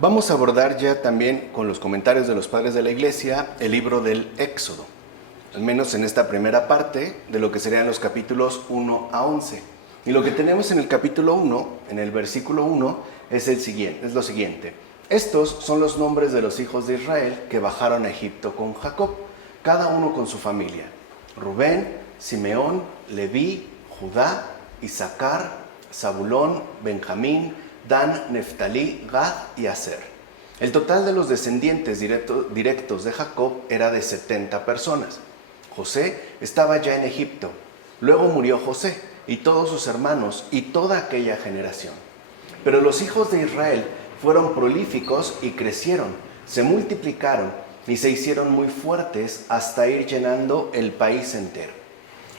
Vamos a abordar ya también con los comentarios de los padres de la iglesia el libro del Éxodo, al menos en esta primera parte de lo que serían los capítulos 1 a 11. Y lo que tenemos en el capítulo 1, en el versículo 1, es lo siguiente. Estos son los nombres de los hijos de Israel que bajaron a Egipto con Jacob, cada uno con su familia: Rubén, Simeón, Leví, Judá, Isaacar, Zabulón, Benjamín, Dan, Neftalí, Gad y Aser. El total de los descendientes directos de Jacob era de 70 personas. José estaba ya en Egipto. Luego murió José y todos sus hermanos y toda aquella generación. Pero los hijos de Israel fueron prolíficos y crecieron, se multiplicaron y se hicieron muy fuertes hasta ir llenando el país entero.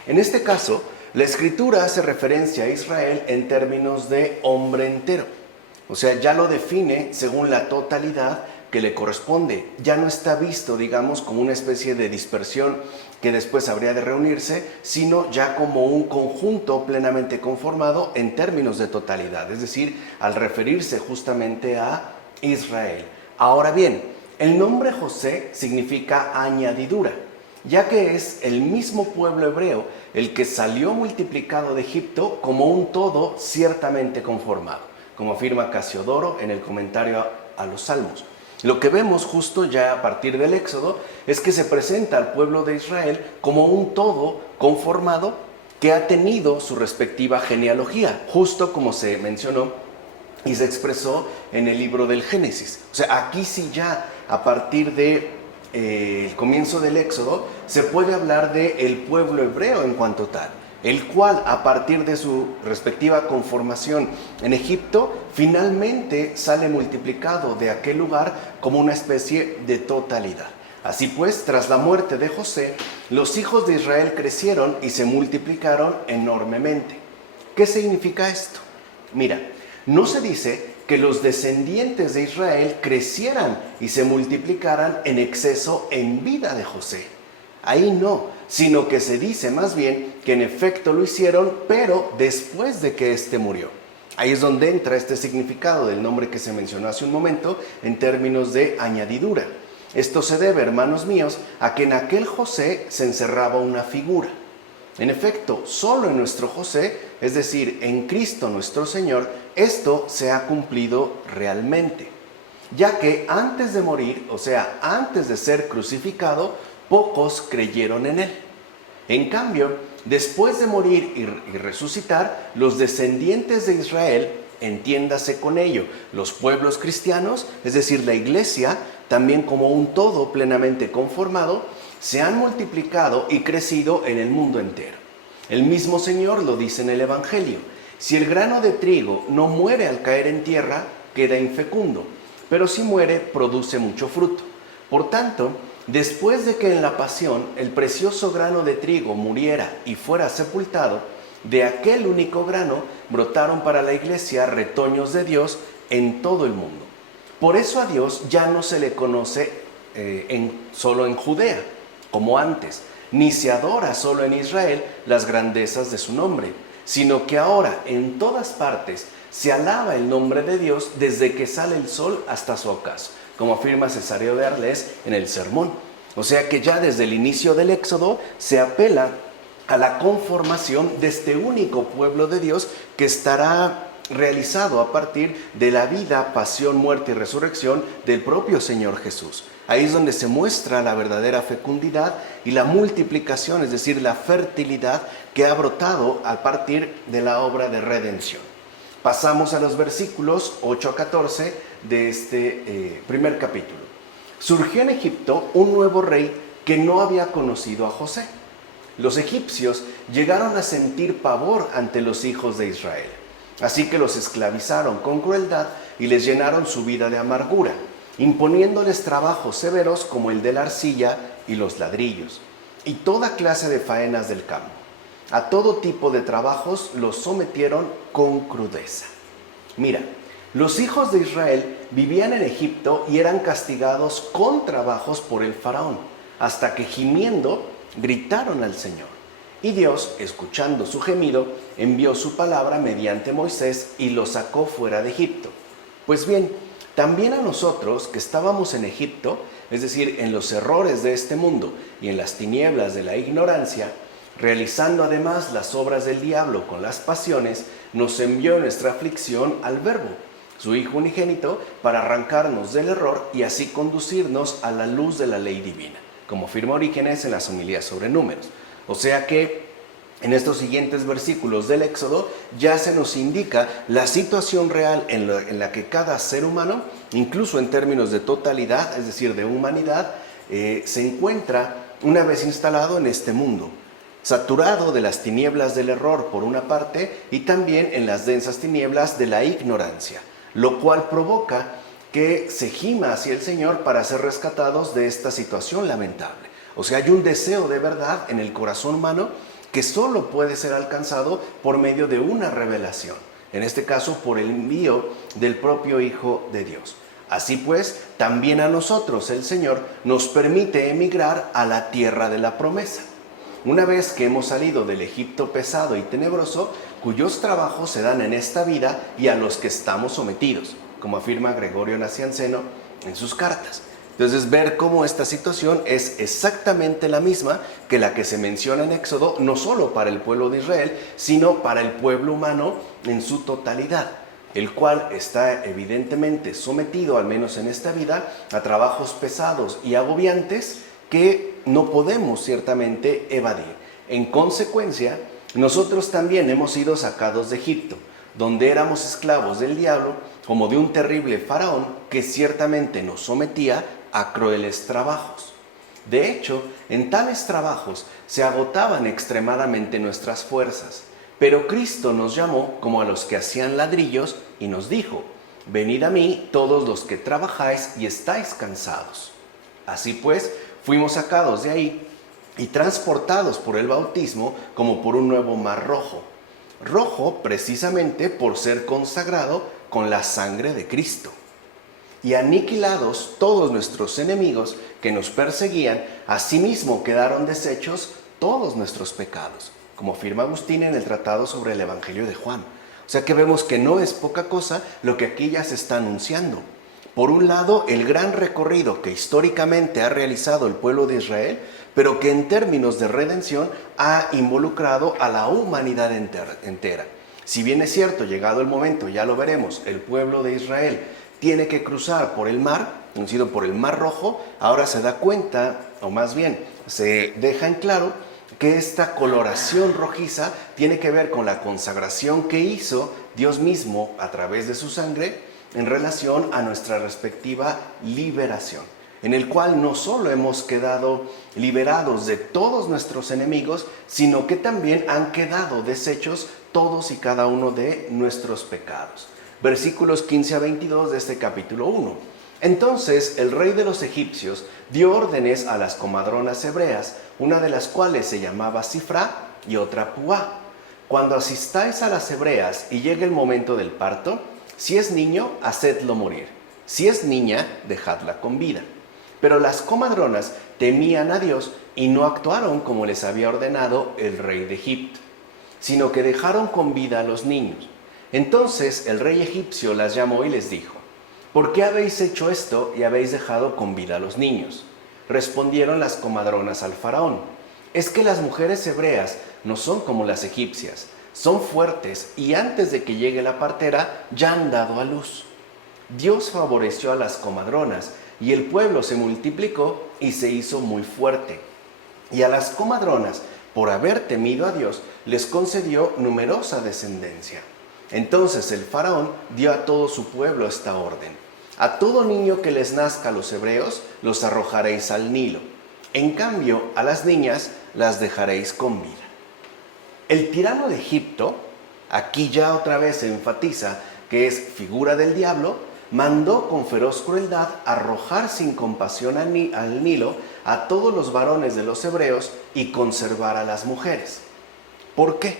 En este caso, la Escritura hace referencia a Israel en términos de hombre entero. O sea, ya lo define según la totalidad que le corresponde. Ya no está visto, digamos, como una especie de dispersión que después habría de reunirse, sino ya como un conjunto plenamente conformado en términos de totalidad. Es decir, al referirse justamente a Israel. Ahora bien, el nombre José significa añadidura, ya que es el mismo pueblo hebreo el que salió multiplicado de Egipto como un todo ciertamente conformado, como afirma Casiodoro en el comentario a los Salmos. Lo que vemos justo ya a partir del Éxodo es que se presenta al pueblo de Israel como un todo conformado que ha tenido su respectiva genealogía, justo como se mencionó y se expresó en el libro del Génesis. O sea, aquí sí ya a partir de el comienzo del Éxodo se puede hablar de el pueblo hebreo en cuanto tal, el cual a partir de su respectiva conformación en Egipto finalmente sale multiplicado de aquel lugar como una especie de totalidad. Así pues, tras la muerte de José, los hijos de Israel crecieron y se multiplicaron enormemente. ¿Qué significa esto? Mira, no se dice que los descendientes de Israel crecieran y se multiplicaran en exceso en vida de José. Ahí no, sino que se dice más bien que en efecto lo hicieron, pero después de que éste murió. Ahí es donde entra este significado del nombre que se mencionó hace un momento en términos de añadidura. Esto se debe, hermanos míos, a que en aquel José se encerraba una figura. En efecto, solo en nuestro José, es decir, en Cristo nuestro Señor, esto se ha cumplido realmente. Ya que antes de morir, o sea, antes de ser crucificado, pocos creyeron en él. En cambio, después de morir y resucitar, los descendientes de Israel, entiéndase con ello, los pueblos cristianos, es decir, la iglesia, también como un todo plenamente conformado, se han multiplicado y crecido en el mundo entero. El mismo Señor lo dice en el Evangelio: si el grano de trigo no muere al caer en tierra, queda infecundo, pero si muere, produce mucho fruto. Por tanto, después de que en la pasión el precioso grano de trigo muriera y fuera sepultado, de aquel único grano brotaron para la iglesia retoños de Dios en todo el mundo. Por eso a Dios ya no se le conoce solo en Judea, como antes, ni se adora solo en Israel las grandezas de su nombre, sino que ahora en todas partes se alaba el nombre de Dios desde que sale el sol hasta su ocaso, como afirma Cesáreo de Arles en el Sermón. O sea que ya desde el inicio del Éxodo se apela a la conformación de este único pueblo de Dios que estará realizado a partir de la vida, pasión, muerte y resurrección del propio Señor Jesús. Ahí es donde se muestra la verdadera fecundidad y la multiplicación, es decir, la fertilidad que ha brotado a partir de la obra de redención. Pasamos a los versículos 8 a 14 de este primer capítulo. Surgió en Egipto un nuevo rey que no había conocido a José. Los egipcios llegaron a sentir pavor ante los hijos de Israel. Así que los esclavizaron con crueldad y les llenaron su vida de amargura, imponiéndoles trabajos severos como el de la arcilla y los ladrillos, y toda clase de faenas del campo. A todo tipo de trabajos los sometieron con crudeza. Mira, los hijos de Israel vivían en Egipto y eran castigados con trabajos por el faraón, hasta que gimiendo gritaron al Señor. Y Dios, escuchando su gemido, envió su palabra mediante Moisés y los sacó fuera de Egipto. Pues bien, también a nosotros que estábamos en Egipto, es decir, en los errores de este mundo y en las tinieblas de la ignorancia, realizando además las obras del diablo con las pasiones, nos envió nuestra aflicción al Verbo, su Hijo unigénito, para arrancarnos del error y así conducirnos a la luz de la ley divina, como afirma Orígenes en las homilías sobre Números. O sea que en estos siguientes versículos del Éxodo ya se nos indica la situación real en la que cada ser humano, incluso en términos de totalidad, es decir, de humanidad, se encuentra una vez instalado en este mundo, saturado de las tinieblas del error por una parte y también en las densas tinieblas de la ignorancia, lo cual provoca que se gima hacia el Señor para ser rescatados de esta situación lamentable. O sea, hay un deseo de verdad en el corazón humano que solo puede ser alcanzado por medio de una revelación, en este caso por el envío del propio Hijo de Dios. Así pues, también a nosotros el Señor nos permite emigrar a la tierra de la promesa. Una vez que hemos salido del Egipto pesado y tenebroso, cuyos trabajos se dan en esta vida y a los que estamos sometidos, como afirma Gregorio Nacianceno en sus cartas. Entonces, ver cómo esta situación es exactamente la misma que la que se menciona en Éxodo, no solo para el pueblo de Israel, sino para el pueblo humano en su totalidad, el cual está evidentemente sometido, al menos en esta vida, a trabajos pesados y agobiantes que no podemos ciertamente evadir. En consecuencia, nosotros también hemos sido sacados de Egipto, donde éramos esclavos del diablo, como de un terrible faraón que ciertamente nos sometía a crueles trabajos. De hecho, en tales trabajos se agotaban extremadamente nuestras fuerzas, pero Cristo nos llamó como a los que hacían ladrillos y nos dijo: venid a mí todos los que trabajáis y estáis cansados. Así pues, fuimos sacados de ahí y transportados por el bautismo como por un nuevo mar rojo. Rojo precisamente por ser consagrado con la sangre de Cristo. Y aniquilados todos nuestros enemigos que nos perseguían, asimismo quedaron deshechos todos nuestros pecados, como afirma Agustín en el Tratado sobre el Evangelio de Juan. O sea que vemos que no es poca cosa lo que aquí ya se está anunciando. Por un lado, el gran recorrido que históricamente ha realizado el pueblo de Israel, pero que en términos de redención ha involucrado a la humanidad entera. Si bien es cierto, llegado el momento, ya lo veremos, el pueblo de Israel tiene que cruzar por el mar, conocido por el Mar Rojo, ahora se da cuenta, o más bien se deja en claro, que esta coloración rojiza tiene que ver con la consagración que hizo Dios mismo a través de su sangre en relación a nuestra respectiva liberación, en el cual no solo hemos quedado liberados de todos nuestros enemigos, sino que también han quedado deshechos todos y cada uno de nuestros pecados. Versículos 15 a 22 de este capítulo 1. Entonces el rey de los egipcios dio órdenes a las comadronas hebreas, una de las cuales se llamaba Sifra y otra Puá. Cuando asistáis a las hebreas y llegue el momento del parto, si es niño, hacedlo morir. Si es niña, dejadla con vida. Pero las comadronas temían a Dios y no actuaron como les había ordenado el rey de Egipto, sino que dejaron con vida a los niños. Entonces el rey egipcio las llamó y les dijo: ¿por qué habéis hecho esto y habéis dejado con vida a los niños? Respondieron las comadronas al faraón: es que las mujeres hebreas no son como las egipcias, son fuertes y antes de que llegue la partera ya han dado a luz. Dios favoreció a las comadronas y el pueblo se multiplicó y se hizo muy fuerte. Y a las comadronas, por haber temido a Dios, les concedió numerosa descendencia. Entonces el faraón dio a todo su pueblo esta orden: a todo niño que les nazca a los hebreos, los arrojaréis al Nilo. En cambio, a las niñas las dejaréis con vida. El tirano de Egipto, aquí ya otra vez se enfatiza que es figura del diablo, mandó con feroz crueldad arrojar sin compasión al Nilo a todos los varones de los hebreos y conservar a las mujeres. ¿Por qué?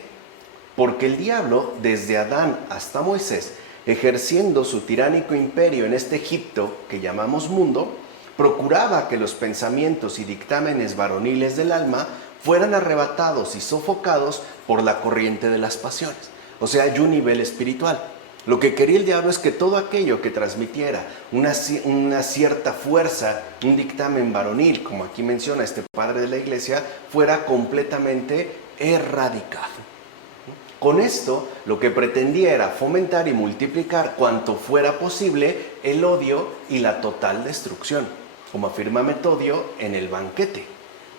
Porque el diablo, desde Adán hasta Moisés, ejerciendo su tiránico imperio en este Egipto que llamamos mundo, procuraba que los pensamientos y dictámenes varoniles del alma fueran arrebatados y sofocados por la corriente de las pasiones. O sea, hay un nivel espiritual. Lo que quería el diablo es que todo aquello que transmitiera una cierta fuerza, un dictamen varonil, como aquí menciona este padre de la iglesia, fuera completamente erradicado. Con esto, lo que pretendía era fomentar y multiplicar cuanto fuera posible el odio y la total destrucción, como afirma Metodio en el banquete.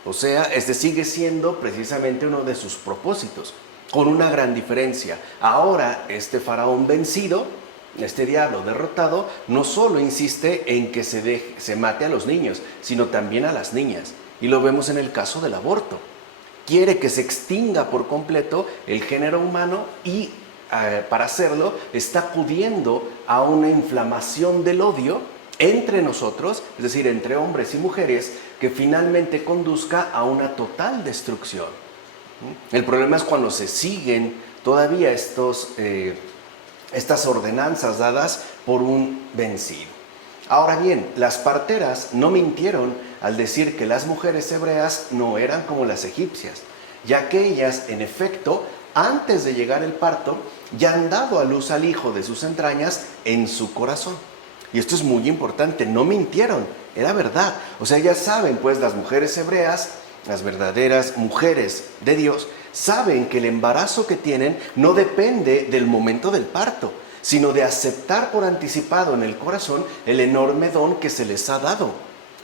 O sea, este sigue siendo precisamente uno de sus propósitos, con una gran diferencia. Ahora, este faraón vencido, este diablo derrotado, no solo insiste en que se mate a los niños, sino también a las niñas. Y lo vemos en el caso del aborto. Quiere que se extinga por completo el género humano y para hacerlo está acudiendo a una inflamación del odio entre nosotros, es decir, entre hombres y mujeres, que finalmente conduzca a una total destrucción. El problema es cuando se siguen todavía estas ordenanzas dadas por un vencido. Ahora bien, las parteras no mintieron al decir que las mujeres hebreas no eran como las egipcias, ya que ellas, en efecto, antes de llegar el parto, ya han dado a luz al hijo de sus entrañas en su corazón. Y esto es muy importante, no mintieron, era verdad. O sea, ya saben, pues, las mujeres hebreas, las verdaderas mujeres de Dios, saben que el embarazo que tienen no depende del momento del parto, sino de aceptar por anticipado en el corazón el enorme don que se les ha dado.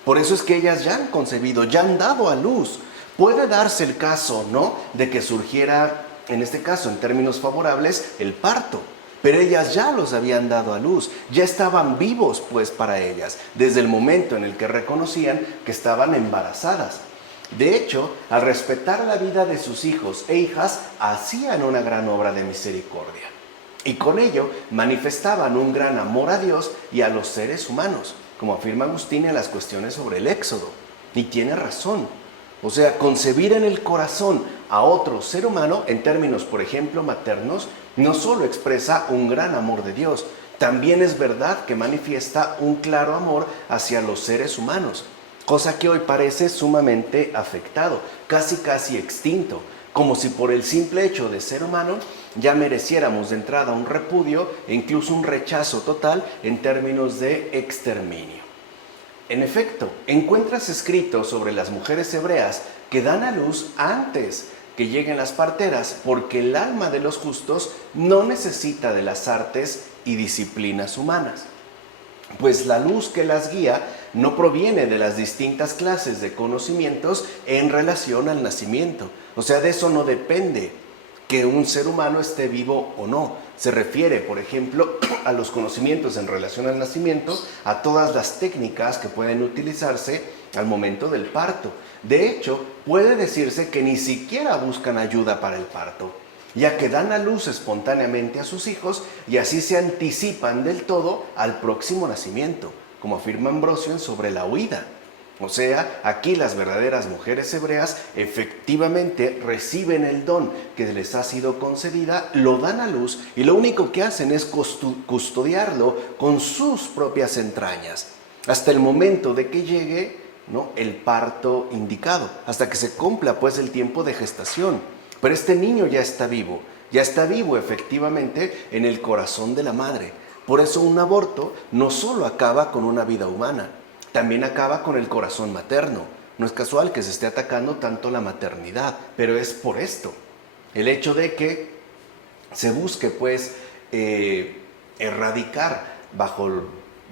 Por eso es que ellas ya han concebido, ya han dado a luz. Puede darse el caso, ¿no?, de que surgiera, en este caso, en términos favorables, el parto. Pero ellas ya los habían dado a luz, ya estaban vivos, pues, para ellas, desde el momento en el que reconocían que estaban embarazadas. De hecho, al respetar la vida de sus hijos e hijas, hacían una gran obra de misericordia. Y con ello manifestaban un gran amor a Dios y a los seres humanos, como afirma Agustín en las cuestiones sobre el Éxodo. Y tiene razón. O sea, concebir en el corazón a otro ser humano, en términos, por ejemplo, maternos, no solo expresa un gran amor de Dios, también es verdad que manifiesta un claro amor hacia los seres humanos, cosa que hoy parece sumamente afectado, casi extinto, como si por el simple hecho de ser humano ya mereciéramos de entrada un repudio e incluso un rechazo total en términos de exterminio. En efecto, encuentras escrito sobre las mujeres hebreas que dan a luz antes que lleguen las parteras, porque el alma de los justos no necesita de las artes y disciplinas humanas, pues la luz que las guía no proviene de las distintas clases de conocimientos en relación al nacimiento. O sea, de eso no depende que un ser humano esté vivo o no. Se refiere, por ejemplo, a los conocimientos en relación al nacimiento, a todas las técnicas que pueden utilizarse al momento del parto. De hecho, puede decirse que ni siquiera buscan ayuda para el parto, ya que dan a luz espontáneamente a sus hijos y así se anticipan del todo al próximo nacimiento, como afirma Ambrosio sobre la huida. O sea, aquí las verdaderas mujeres hebreas efectivamente reciben el don que les ha sido concedida, lo dan a luz y lo único que hacen es custodiarlo con sus propias entrañas, hasta el momento de que llegue, ¿no?, el parto indicado, hasta que se cumpla pues el tiempo de gestación. Pero este niño ya está vivo efectivamente en el corazón de la madre. Por eso un aborto no solo acaba con una vida humana, también acaba con el corazón materno. No es casual que se esté atacando tanto la maternidad, pero es por esto. El hecho de que se busque pues erradicar bajo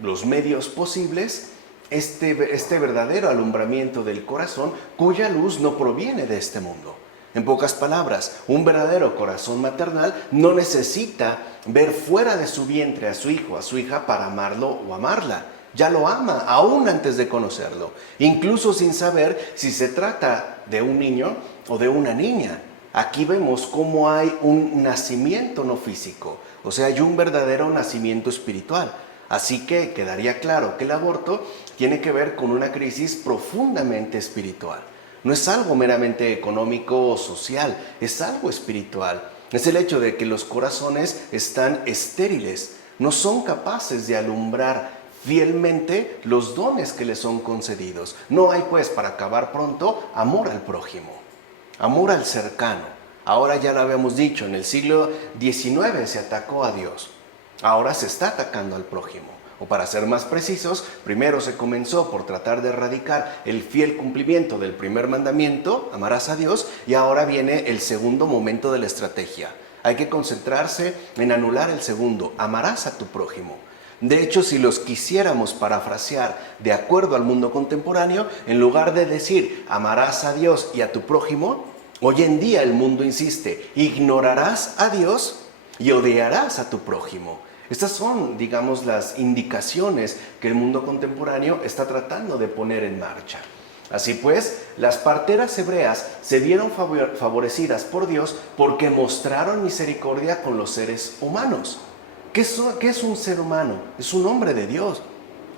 los medios posibles este verdadero alumbramiento del corazón, cuya luz no proviene de este mundo. En pocas palabras, un verdadero corazón maternal no necesita ver fuera de su vientre a su hijo, a su hija para amarlo o amarla. Ya lo ama, aún antes de conocerlo, incluso sin saber si se trata de un niño o de una niña. Aquí vemos cómo hay un nacimiento no físico, o sea, hay un verdadero nacimiento espiritual. Así que quedaría claro que el aborto tiene que ver con una crisis profundamente espiritual. No es algo meramente económico o social, es algo espiritual. Es el hecho de que los corazones están estériles, no son capaces de alumbrar fielmente los dones que les son concedidos. No hay pues, para acabar pronto, amor al prójimo, amor al cercano. Ahora ya lo habíamos dicho, en el siglo XIX se atacó a Dios. Ahora se está atacando al prójimo. O para ser más precisos, primero se comenzó por tratar de erradicar el fiel cumplimiento del primer mandamiento, amarás a Dios, y ahora viene el segundo momento de la estrategia. Hay que concentrarse en anular el segundo, amarás a tu prójimo. De hecho, si los quisiéramos parafrasear de acuerdo al mundo contemporáneo, en lugar de decir amarás a Dios y a tu prójimo, hoy en día el mundo insiste, ignorarás a Dios y odiarás a tu prójimo. Estas son, digamos, las indicaciones que el mundo contemporáneo está tratando de poner en marcha. Así pues, las parteras hebreas se vieron favorecidas por Dios porque mostraron misericordia con los seres humanos. ¿Qué es un ser humano? Es un hombre de Dios.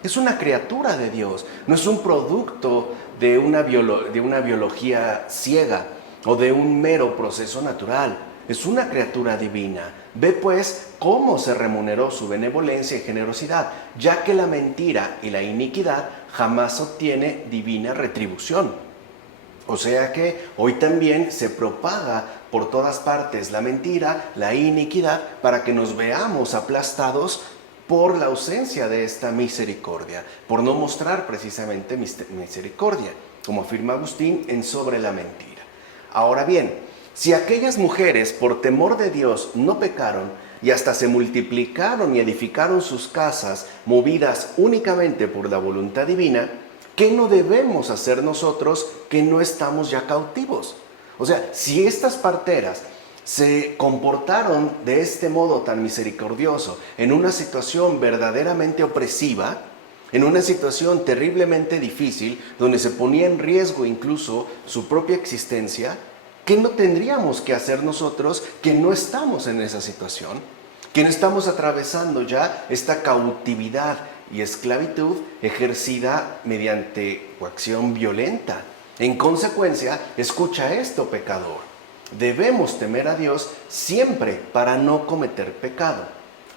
Es una criatura de Dios. No es un producto de una biología ciega o de un mero proceso natural. Es una criatura divina. Ve pues cómo se remuneró su benevolencia y generosidad, ya que la mentira y la iniquidad jamás obtiene divina retribución. O sea que hoy también se propaga por todas partes la mentira, la iniquidad, para que nos veamos aplastados por la ausencia de esta misericordia, por no mostrar precisamente misericordia, como afirma Agustín en Sobre la mentira. Ahora bien, si aquellas mujeres por temor de Dios no pecaron y hasta se multiplicaron y edificaron sus casas movidas únicamente por la voluntad divina, ¿qué no debemos hacer nosotros que no estamos ya cautivos? O sea, si estas parteras se comportaron de este modo tan misericordioso en una situación verdaderamente opresiva, en una situación terriblemente difícil, donde se ponía en riesgo incluso su propia existencia, ¿qué no tendríamos que hacer nosotros que no estamos en esa situación? Que no estamos atravesando ya esta cautividad y esclavitud ejercida mediante coacción violenta. En consecuencia, escucha esto, pecador. Debemos temer a Dios siempre para no cometer pecado.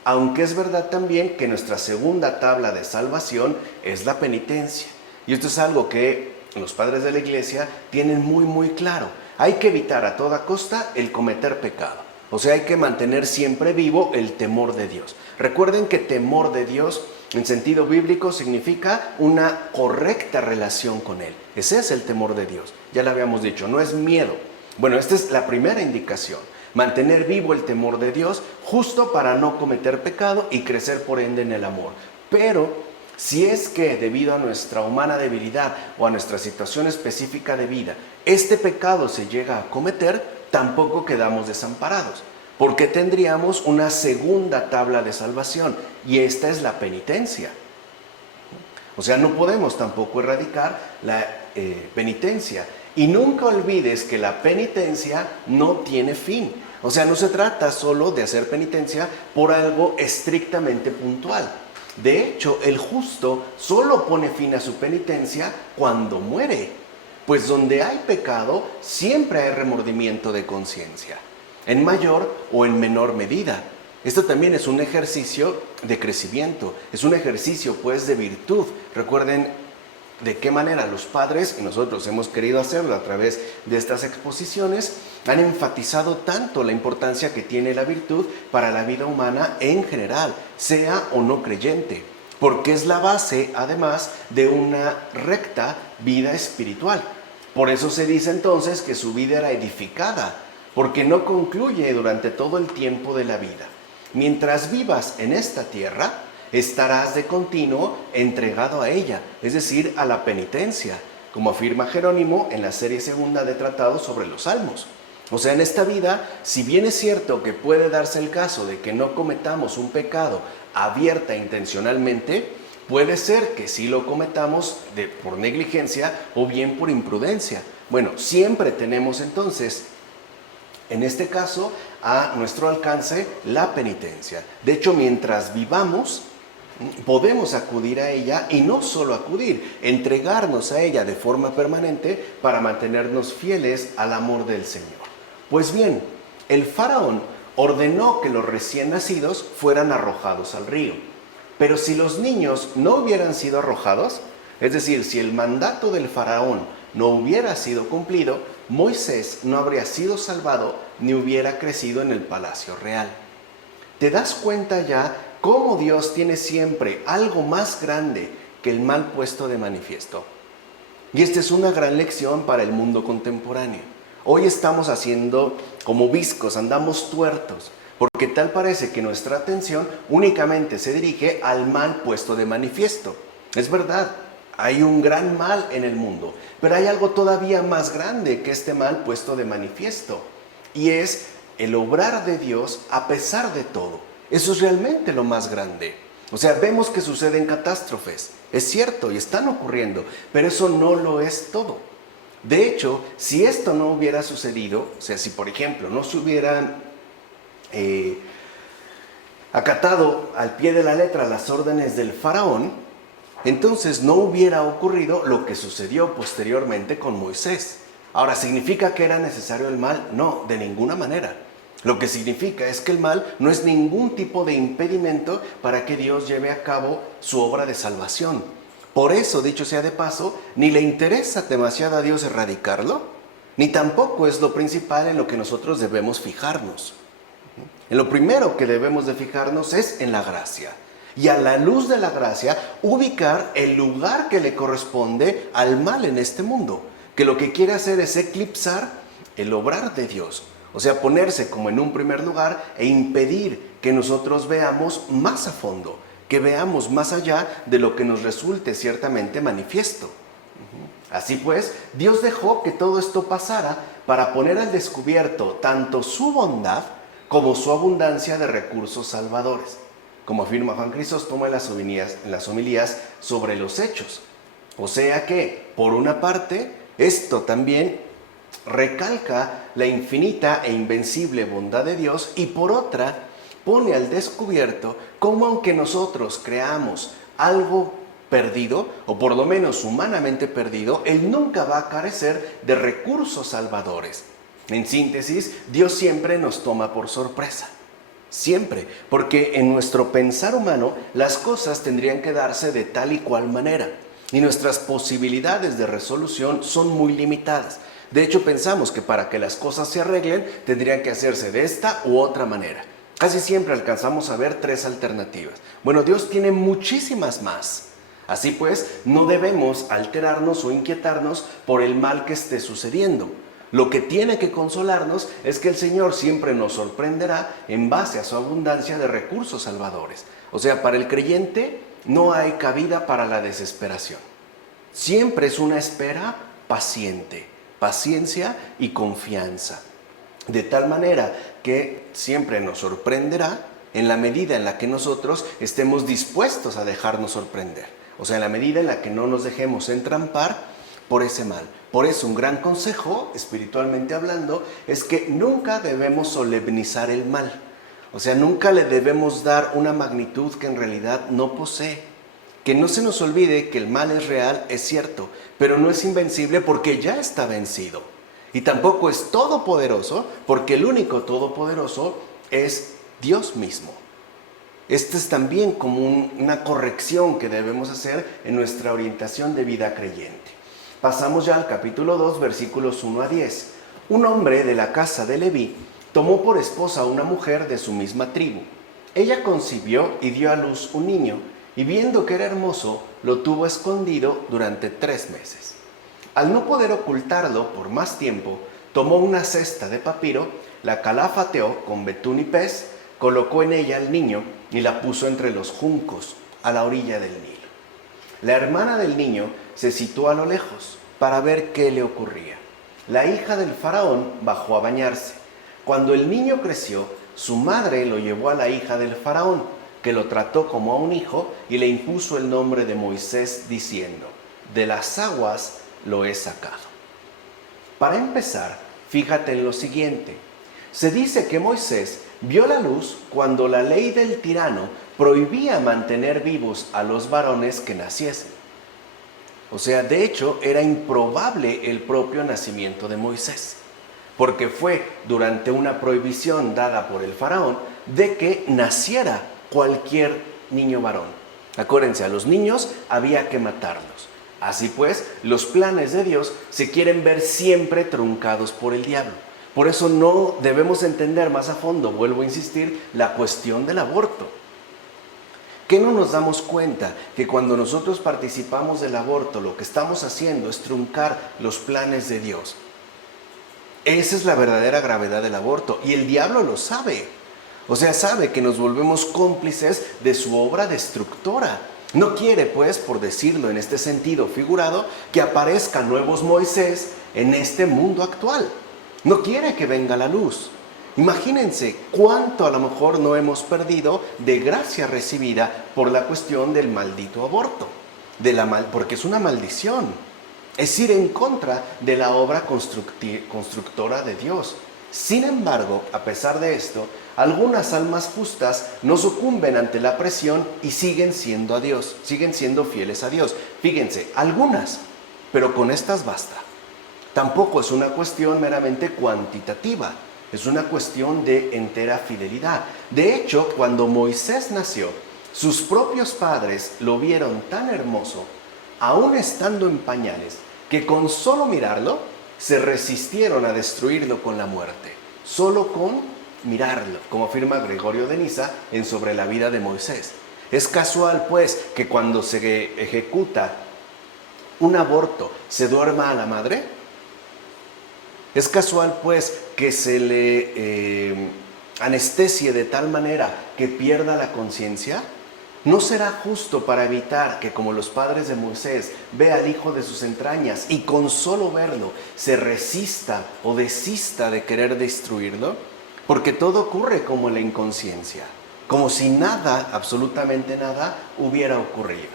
Aunque es verdad también que nuestra segunda tabla de salvación es la penitencia. Y esto es algo que los padres de la iglesia tienen muy claro. Hay que evitar a toda costa el cometer pecado. O sea, hay que mantener siempre vivo el temor de Dios. Recuerden que temor de Dios en sentido bíblico significa una correcta relación con Él. Ese es el temor de Dios. Ya lo habíamos dicho, no es miedo. Bueno, esta es la primera indicación. Mantener vivo el temor de Dios justo para no cometer pecado y crecer por ende en el amor. Pero si es que debido a nuestra humana debilidad o a nuestra situación específica de vida, este pecado se llega a cometer, tampoco quedamos desamparados, porque tendríamos una segunda tabla de salvación y esta es la penitencia. O sea, no podemos tampoco erradicar la penitencia. Y nunca olvides que la penitencia no tiene fin. O sea, no se trata solo de hacer penitencia por algo estrictamente puntual. De hecho, el justo solo pone fin a su penitencia cuando muere, pues donde hay pecado siempre hay remordimiento de conciencia, en mayor o en menor medida. Esto también es un ejercicio de crecimiento, es un ejercicio pues de virtud. Recuerden de qué manera los padres, y nosotros hemos querido hacerlo a través de estas exposiciones, han enfatizado tanto la importancia que tiene la virtud para la vida humana en general, sea o no creyente, porque es la base, además, de una recta vida espiritual. Por eso se dice entonces que su vida era edificada, porque no concluye durante todo el tiempo de la vida. Mientras vivas en esta tierra, estarás de continuo entregado a ella, es decir, a la penitencia, como afirma Jerónimo en la serie segunda de tratados sobre los Salmos. O sea, en esta vida, si bien es cierto que puede darse el caso de que no cometamos un pecado abierta intencionalmente, puede ser que sí lo cometamos por negligencia o bien por imprudencia. Bueno, siempre tenemos entonces, en este caso, a nuestro alcance la penitencia. De hecho, mientras vivamos, podemos acudir a ella y no solo acudir, entregarnos a ella de forma permanente para mantenernos fieles al amor del Señor. Pues bien, el faraón ordenó que los recién nacidos fueran arrojados al río. Pero si los niños no hubieran sido arrojados, es decir, si el mandato del faraón no hubiera sido cumplido, Moisés no habría sido salvado ni hubiera crecido en el palacio real. ¿Te das cuenta ya cómo Dios tiene siempre algo más grande que el mal puesto de manifiesto. Y esta es una gran lección para el mundo contemporáneo. Hoy estamos haciendo como viscos, andamos tuertos, porque tal parece que nuestra atención únicamente se dirige al mal puesto de manifiesto. Es verdad, hay un gran mal en el mundo, pero hay algo todavía más grande que este mal puesto de manifiesto, y es el obrar de Dios a pesar de todo. Eso es realmente lo más grande. O sea, vemos que suceden catástrofes, es cierto, y están ocurriendo, pero eso no lo es todo. De hecho, si esto no hubiera sucedido, o sea, si por ejemplo no se hubieran acatado al pie de la letra las órdenes del faraón, entonces no hubiera ocurrido lo que sucedió posteriormente con Moisés. Ahora, ¿significa que era necesario el mal? No, de ninguna manera. Lo que significa es que el mal no es ningún tipo de impedimento para que Dios lleve a cabo su obra de salvación. Por eso, dicho sea de paso, ni le interesa demasiado a Dios erradicarlo, ni tampoco es lo principal en lo que nosotros debemos fijarnos. En lo primero que debemos de fijarnos es en la gracia. Y a la luz de la gracia, ubicar el lugar que le corresponde al mal en este mundo, que lo que quiere hacer es eclipsar el obrar de Dios. O sea, ponerse como en un primer lugar e impedir que nosotros veamos más a fondo, que veamos más allá de lo que nos resulte ciertamente manifiesto. Así pues, Dios dejó que todo esto pasara para poner al descubierto tanto su bondad como su abundancia de recursos salvadores, como afirma Juan Crisóstomo en las homilías sobre los hechos. O sea que, por una parte, esto también recalca la infinita e invencible bondad de Dios, y por otra, pone al descubierto cómo, aunque nosotros creamos algo perdido, o por lo menos humanamente perdido, Él nunca va a carecer de recursos salvadores. En síntesis, Dios siempre nos toma por sorpresa. Siempre, porque en nuestro pensar humano las cosas tendrían que darse de tal y cual manera, y nuestras posibilidades de resolución son muy limitadas. De hecho, pensamos que para que las cosas se arreglen tendrían que hacerse de esta u otra manera. Casi siempre alcanzamos a ver 3 alternativas. Bueno, Dios tiene muchísimas más. Así pues, no debemos alterarnos o inquietarnos por el mal que esté sucediendo. Lo que tiene que consolarnos es que el Señor siempre nos sorprenderá en base a su abundancia de recursos salvadores. O sea, para el creyente no hay cabida para la desesperación. Siempre es una espera paciente, paciencia y confianza. De tal manera que siempre nos sorprenderá en la medida en la que nosotros estemos dispuestos a dejarnos sorprender. O sea, en la medida en la que no nos dejemos entrampar por ese mal. Por eso un gran consejo, espiritualmente hablando, es que nunca debemos solemnizar el mal. O sea, nunca le debemos dar una magnitud que en realidad no posee. Que no se nos olvide que el mal es real, es cierto, pero no es invencible porque ya está vencido. Y tampoco es todopoderoso porque el único todopoderoso es Dios mismo. Esta es también como una corrección que debemos hacer en nuestra orientación de vida creyente. Pasamos ya al capítulo 2, versículos 1 a 10. Un hombre de la casa de Leví tomó por esposa a una mujer de su misma tribu. Ella concibió y dio a luz un niño, y viendo que era hermoso, lo tuvo escondido durante 3 meses. Al no poder ocultarlo por más tiempo, tomó una cesta de papiro, la calafateó con betún y pez, colocó en ella al niño y la puso entre los juncos a la orilla del Nilo. La hermana del niño se situó a lo lejos para ver qué le ocurría. La hija del faraón bajó a bañarse. Cuando el niño creció, su madre lo llevó a la hija del faraón, que lo trató como a un hijo y le impuso el nombre de Moisés, diciendo: de las aguas lo he sacado. Para empezar, fíjate en lo siguiente. Se dice que Moisés vio la luz cuando la ley del tirano prohibía mantener vivos a los varones que naciesen. O sea, de hecho, era improbable el propio nacimiento de Moisés, porque fue durante una prohibición dada por el faraón de que naciera cualquier niño varón. Acuérdense, a los niños había que matarlos. Así pues, los planes de Dios se quieren ver siempre truncados por el diablo. Por eso no debemos entender más a fondo, vuelvo a insistir, la cuestión del aborto. ¿Qué no nos damos cuenta? Que cuando nosotros participamos del aborto, lo que estamos haciendo es truncar los planes de Dios. Esa es la verdadera gravedad del aborto, y el diablo lo sabe. O sea, sabe que nos volvemos cómplices de su obra destructora. No quiere, pues, por decirlo en este sentido figurado, que aparezcan nuevos Moisés en este mundo actual. No quiere que venga la luz. Imagínense cuánto a lo mejor no hemos perdido de gracia recibida por la cuestión del maldito aborto, porque es una maldición, es ir en contra de la obra constructora de Dios. Sin embargo, a pesar de esto, algunas almas justas no sucumben ante la presión y siguen siendo fieles a Dios. Fíjense, algunas, pero con estas basta. Tampoco es una cuestión meramente cuantitativa. Es una cuestión de entera fidelidad. De hecho, cuando Moisés nació, sus propios padres lo vieron tan hermoso, aún estando en pañales, que con solo mirarlo, se resistieron a destruirlo con la muerte. Solo con mirarlo, como afirma Gregorio de Niza en Sobre la vida de Moisés. Es casual, pues, que cuando se ejecuta un aborto, se duerma a la madre. Es casual, pues, que se le anestesie de tal manera que pierda la conciencia. ¿No será justo para evitar que, como los padres de Moisés, vea al hijo de sus entrañas y con solo verlo se resista o desista de querer destruirlo? Porque todo ocurre como en la inconsciencia, como si nada, absolutamente nada, hubiera ocurrido.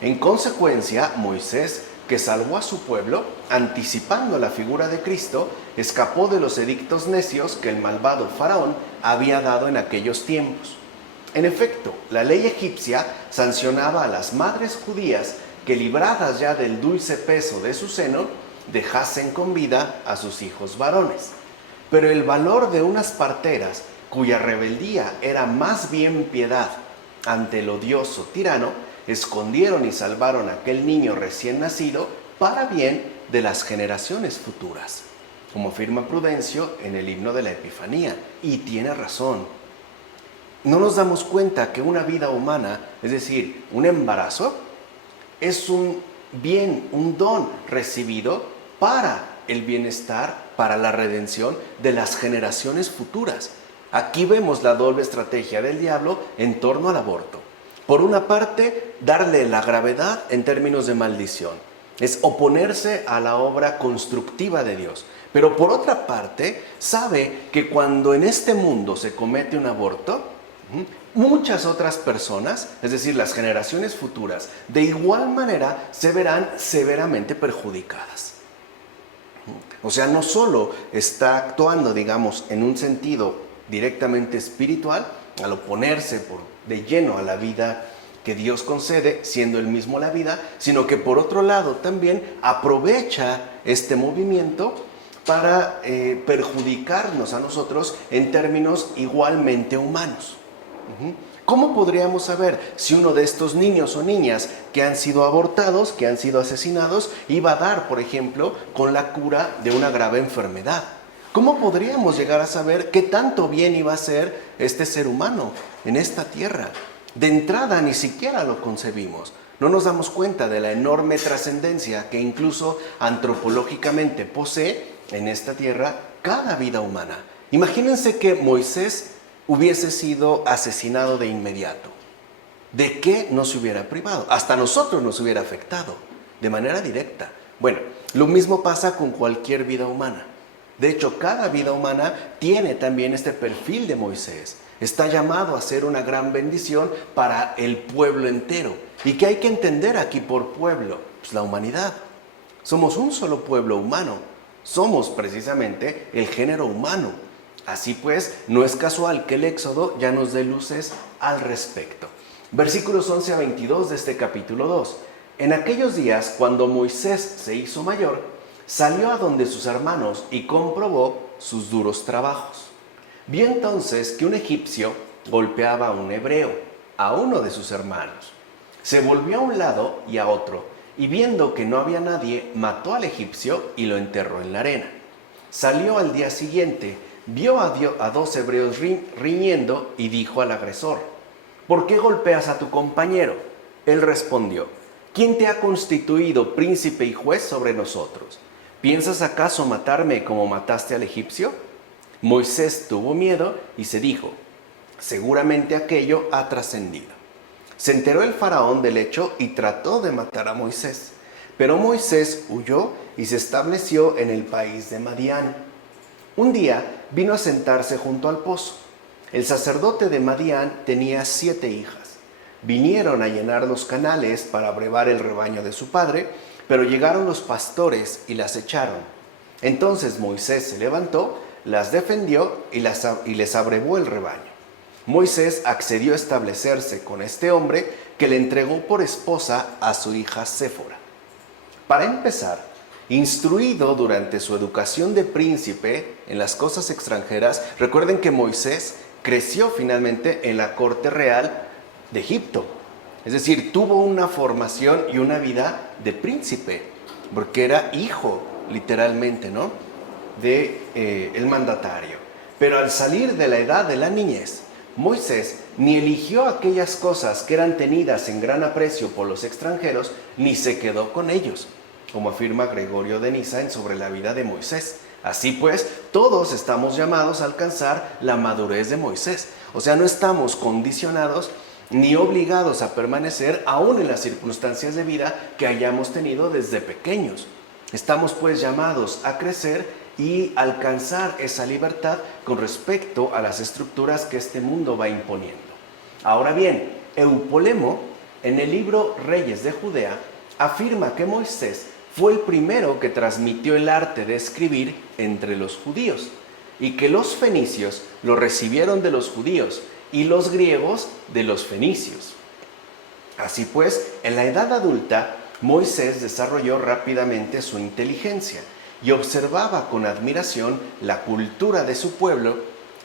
En consecuencia, Moisés, que salvó a su pueblo, anticipando la figura de Cristo, escapó de los edictos necios que el malvado faraón había dado en aquellos tiempos. En efecto, la ley egipcia sancionaba a las madres judías que, libradas ya del dulce peso de su seno, dejasen con vida a sus hijos varones. Pero el valor de unas parteras, cuya rebeldía era más bien piedad ante el odioso tirano, escondieron y salvaron a aquel niño recién nacido para bien de las generaciones futuras, como afirma Prudencio en el himno de la Epifanía, y tiene razón. No nos damos cuenta que una vida humana, es decir, un embarazo, es un bien, un don recibido para el bienestar, para la redención de las generaciones futuras. Aquí vemos la doble estrategia del diablo en torno al aborto. Por una parte, darle la gravedad en términos de maldición. Es oponerse a la obra constructiva de Dios. Pero por otra parte, sabe que cuando en este mundo se comete un aborto, muchas otras personas, es decir, las generaciones futuras, de igual manera se verán severamente perjudicadas. O sea, no solo está actuando, digamos, en un sentido directamente espiritual, al oponerse de lleno a la vida que Dios concede, siendo Él mismo la vida, sino que por otro lado también aprovecha este movimiento para perjudicarnos a nosotros en términos igualmente humanos. ¿Cómo podríamos saber si uno de estos niños o niñas que han sido abortados, que han sido asesinados, iba a dar, por ejemplo, con la cura de una grave enfermedad? ¿Cómo podríamos llegar a saber qué tanto bien iba a hacer este ser humano en esta tierra? De entrada ni siquiera lo concebimos. No nos damos cuenta de la enorme trascendencia que incluso antropológicamente posee en esta tierra cada vida humana. Imagínense que Moisés hubiese sido asesinado de inmediato. ¿De qué no se hubiera privado? Hasta nosotros nos hubiera afectado de manera directa. Bueno, lo mismo pasa con cualquier vida humana. De hecho, cada vida humana tiene también este perfil de Moisés. Está llamado a ser una gran bendición para el pueblo entero. ¿Y qué hay que entender aquí por pueblo? Pues la humanidad. Somos un solo pueblo humano. Somos precisamente el género humano. Así pues, no es casual que el Éxodo ya nos dé luces al respecto. Versículos 11 a 22 de este capítulo 2. En aquellos días, cuando Moisés se hizo mayor, salió a donde sus hermanos y comprobó sus duros trabajos. Vio entonces que un egipcio golpeaba a un hebreo, a uno de sus hermanos. Se volvió a un lado y a otro, y viendo que no había nadie, mató al egipcio y lo enterró en la arena. Salió al día siguiente, vio a dos hebreos riñendo y dijo al agresor: ¿por qué golpeas a tu compañero? Él respondió, ¿quién te ha constituido príncipe y juez sobre nosotros? ¿Piensas acaso matarme como mataste al egipcio? Moisés tuvo miedo y se dijo, seguramente aquello ha trascendido. Se enteró el faraón del hecho y trató de matar a Moisés. Pero Moisés huyó y se estableció en el país de Madián. Un día vino a sentarse junto al pozo. El sacerdote de Madián tenía 7 hijas. Vinieron a llenar los canales para brevar el rebaño de su padre, pero llegaron los pastores y las echaron. Entonces Moisés se levantó, las defendió y les abrevó el rebaño. Moisés accedió a establecerse con este hombre que le entregó por esposa a su hija Séfora. Para empezar, instruido durante su educación de príncipe en las cosas extranjeras, recuerden que Moisés creció finalmente en la corte real de Egipto. Es decir, tuvo una formación y una vida de príncipe, porque era hijo, literalmente, ¿no?, el mandatario. Pero al salir de la edad de la niñez, Moisés ni eligió aquellas cosas que eran tenidas en gran aprecio por los extranjeros, ni se quedó con ellos, como afirma Gregorio de Niza en Sobre la vida de Moisés. Así pues, todos estamos llamados a alcanzar la madurez de Moisés. O sea, no estamos condicionados ni obligados a permanecer aún en las circunstancias de vida que hayamos tenido desde pequeños. Estamos pues llamados a crecer y alcanzar esa libertad con respecto a las estructuras que este mundo va imponiendo. Ahora bien, Eupolemo, en el libro Reyes de Judea, afirma que Moisés fue el primero que transmitió el arte de escribir entre los judíos y que los fenicios lo recibieron de los judíos y los griegos de los fenicios. Así pues, en la edad adulta, Moisés desarrolló rápidamente su inteligencia y observaba con admiración la cultura de su pueblo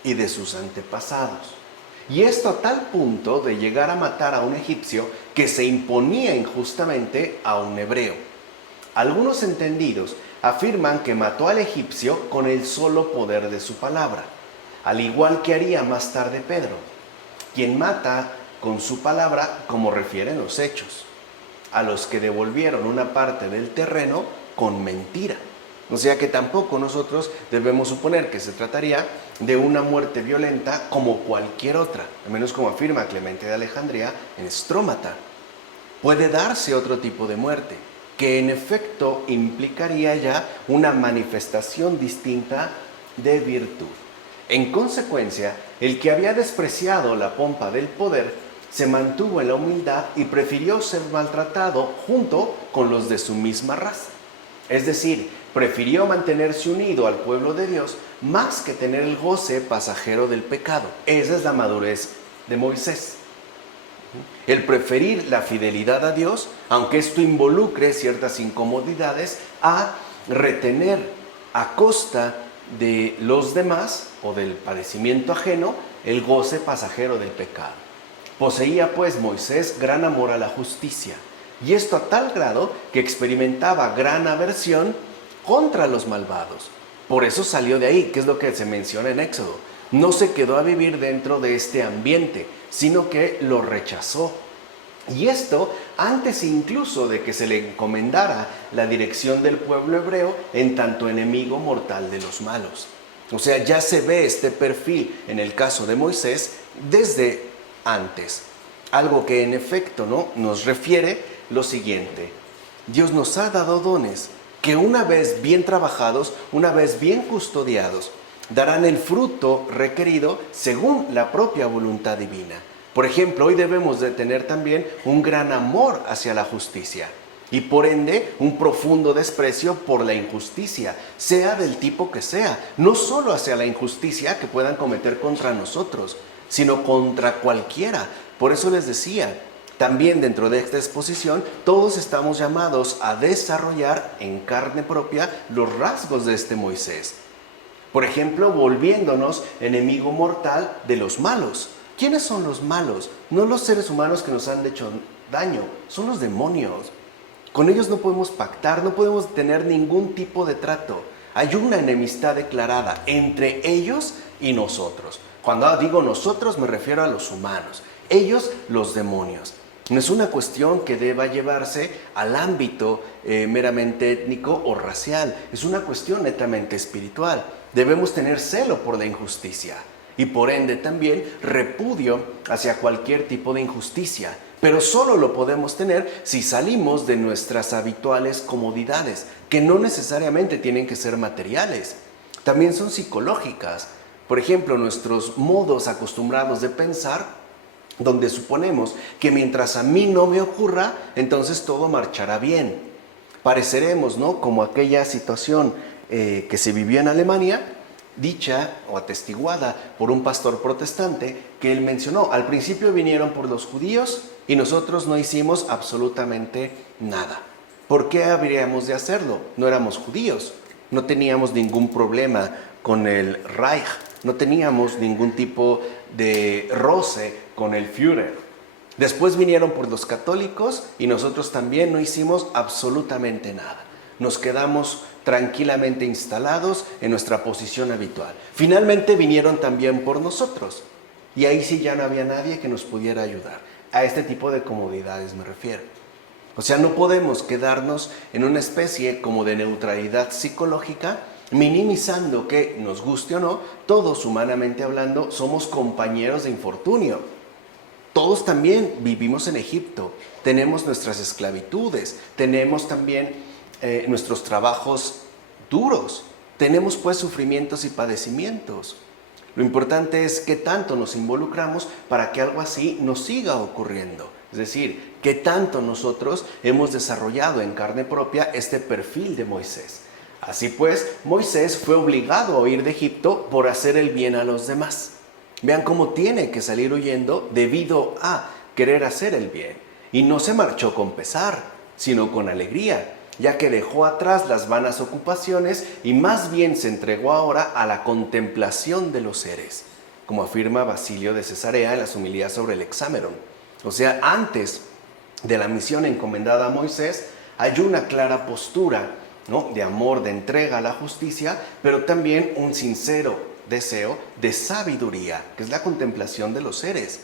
y de sus antepasados. Y esto a tal punto de llegar a matar a un egipcio que se imponía injustamente a un hebreo. Algunos entendidos afirman que mató al egipcio con el solo poder de su palabra, al igual que haría más tarde Pedro, quien mata con su palabra, como refieren los hechos, a los que devolvieron una parte del terreno con mentira. O sea que tampoco nosotros debemos suponer que se trataría de una muerte violenta como cualquier otra, al menos como afirma Clemente de Alejandría en Strómata. Puede darse otro tipo de muerte, que en efecto implicaría ya una manifestación distinta de virtud. En consecuencia, el que había despreciado la pompa del poder se mantuvo en la humildad y prefirió ser maltratado junto con los de su misma raza. Es decir, prefirió mantenerse unido al pueblo de Dios más que tener el goce pasajero del pecado. Esa es la madurez de Moisés. El preferir la fidelidad a Dios, aunque esto involucre ciertas incomodidades, a retener a costa de los demás o del padecimiento ajeno el goce pasajero del pecado. Poseía pues Moisés gran amor a la justicia, y esto a tal grado que experimentaba gran aversión contra los malvados. Por eso salió de ahí, que es lo que se menciona en Éxodo. No se quedó a vivir dentro de este ambiente, sino que lo rechazó. Y esto antes incluso de que se le encomendara la dirección del pueblo hebreo en tanto enemigo mortal de los malos. O sea, ya se ve este perfil en el caso de Moisés desde antes. Algo que en efecto, ¿no?, nos refiere lo siguiente: Dios nos ha dado dones que una vez bien trabajados, una vez bien custodiados, darán el fruto requerido según la propia voluntad divina. Por ejemplo, hoy debemos de tener también un gran amor hacia la justicia y por ende un profundo desprecio por la injusticia, sea del tipo que sea, no solo hacia la injusticia que puedan cometer contra nosotros, sino contra cualquiera. Por eso les decía, también dentro de esta exposición, todos estamos llamados a desarrollar en carne propia los rasgos de este Moisés. Por ejemplo, volviéndonos enemigo mortal de los malos. ¿Quiénes son los malos? No los seres humanos que nos han hecho daño, son los demonios. Con ellos no podemos pactar, no podemos tener ningún tipo de trato. Hay una enemistad declarada entre ellos y nosotros. Cuando digo nosotros me refiero a los humanos. ellos los demonios. No es una cuestión que deba llevarse al ámbito meramente étnico o racial, es una cuestión netamente espiritual. Debemos tener celo por la injusticia y por ende también repudio hacia cualquier tipo de injusticia, pero solo lo podemos tener si salimos de nuestras habituales comodidades, que no necesariamente tienen que ser materiales, también son psicológicas. Por ejemplo, nuestros modos acostumbrados de pensar, donde suponemos que mientras a mí no me ocurra, entonces todo marchará bien. Pareceremos, ¿no?, como aquella situación que se vivió en Alemania, dicha o atestiguada por un pastor protestante, que él mencionó: al principio vinieron por los judíos y nosotros no hicimos absolutamente nada. ¿Por qué habríamos de hacerlo? No éramos judíos, no teníamos ningún problema con el Reich, no teníamos ningún tipo de roce con el Führer. Después vinieron por los católicos y nosotros también no hicimos absolutamente nada. Nos quedamos tranquilamente instalados en nuestra posición habitual. Finalmente vinieron también por nosotros y ahí sí ya no había nadie que nos pudiera ayudar. A este tipo de comodidades me refiero. O sea, no podemos quedarnos en una especie como de neutralidad psicológica, minimizando que, nos guste o no, todos humanamente hablando somos compañeros de infortunio. Todos también vivimos en Egipto, tenemos nuestras esclavitudes, tenemos también nuestros trabajos duros, tenemos pues sufrimientos y padecimientos. Lo importante es qué tanto nos involucramos para que algo así nos siga ocurriendo. Es decir, qué tanto nosotros hemos desarrollado en carne propia este perfil de Moisés. Así pues, Moisés fue obligado a huir de Egipto por hacer el bien a los demás. Vean cómo tiene que salir huyendo debido a querer hacer el bien. Y no se marchó con pesar, sino con alegría, ya que dejó atrás las vanas ocupaciones y más bien se entregó ahora a la contemplación de los seres, como afirma Basilio de Cesarea en las homilías sobre el Hexámeron. O sea, antes de la misión encomendada a Moisés, hay una clara postura, ¿no?, de amor, de entrega a la justicia, pero también un sincero deseo de sabiduría, que es la contemplación de los seres.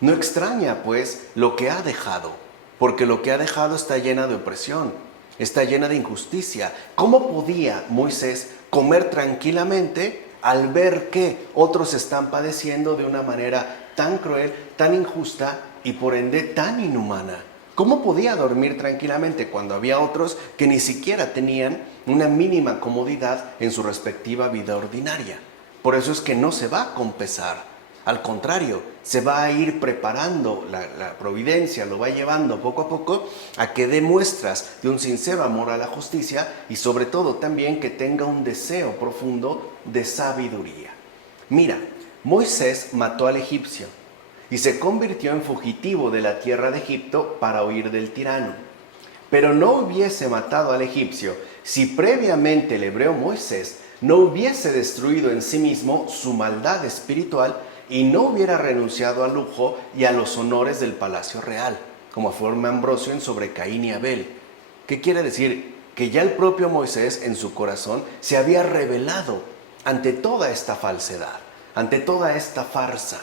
No extraña, pues, lo que ha dejado, porque lo que ha dejado está llena de opresión, está llena de injusticia. ¿Cómo podía Moisés comer tranquilamente al ver que otros están padeciendo de una manera tan cruel, tan injusta y por ende tan inhumana? ¿Cómo podía dormir tranquilamente cuando había otros que ni siquiera tenían una mínima comodidad en su respectiva vida ordinaria? Por eso es que no se va con pesar. Al contrario, se va a ir preparando, la providencia lo va llevando poco a poco a que dé muestras de un sincero amor a la justicia y sobre todo también que tenga un deseo profundo de sabiduría. Mira, Moisés mató al egipcio y se convirtió en fugitivo de la tierra de Egipto para huir del tirano. Pero no hubiese matado al egipcio si previamente el hebreo Moisés no hubiese destruido en sí mismo su maldad espiritual y no hubiera renunciado al lujo y a los honores del palacio real, como afirma Ambrosio en Sobre Caín y Abel. ¿Qué quiere decir? Que ya el propio Moisés en su corazón se había rebelado ante toda esta falsedad, ante toda esta farsa.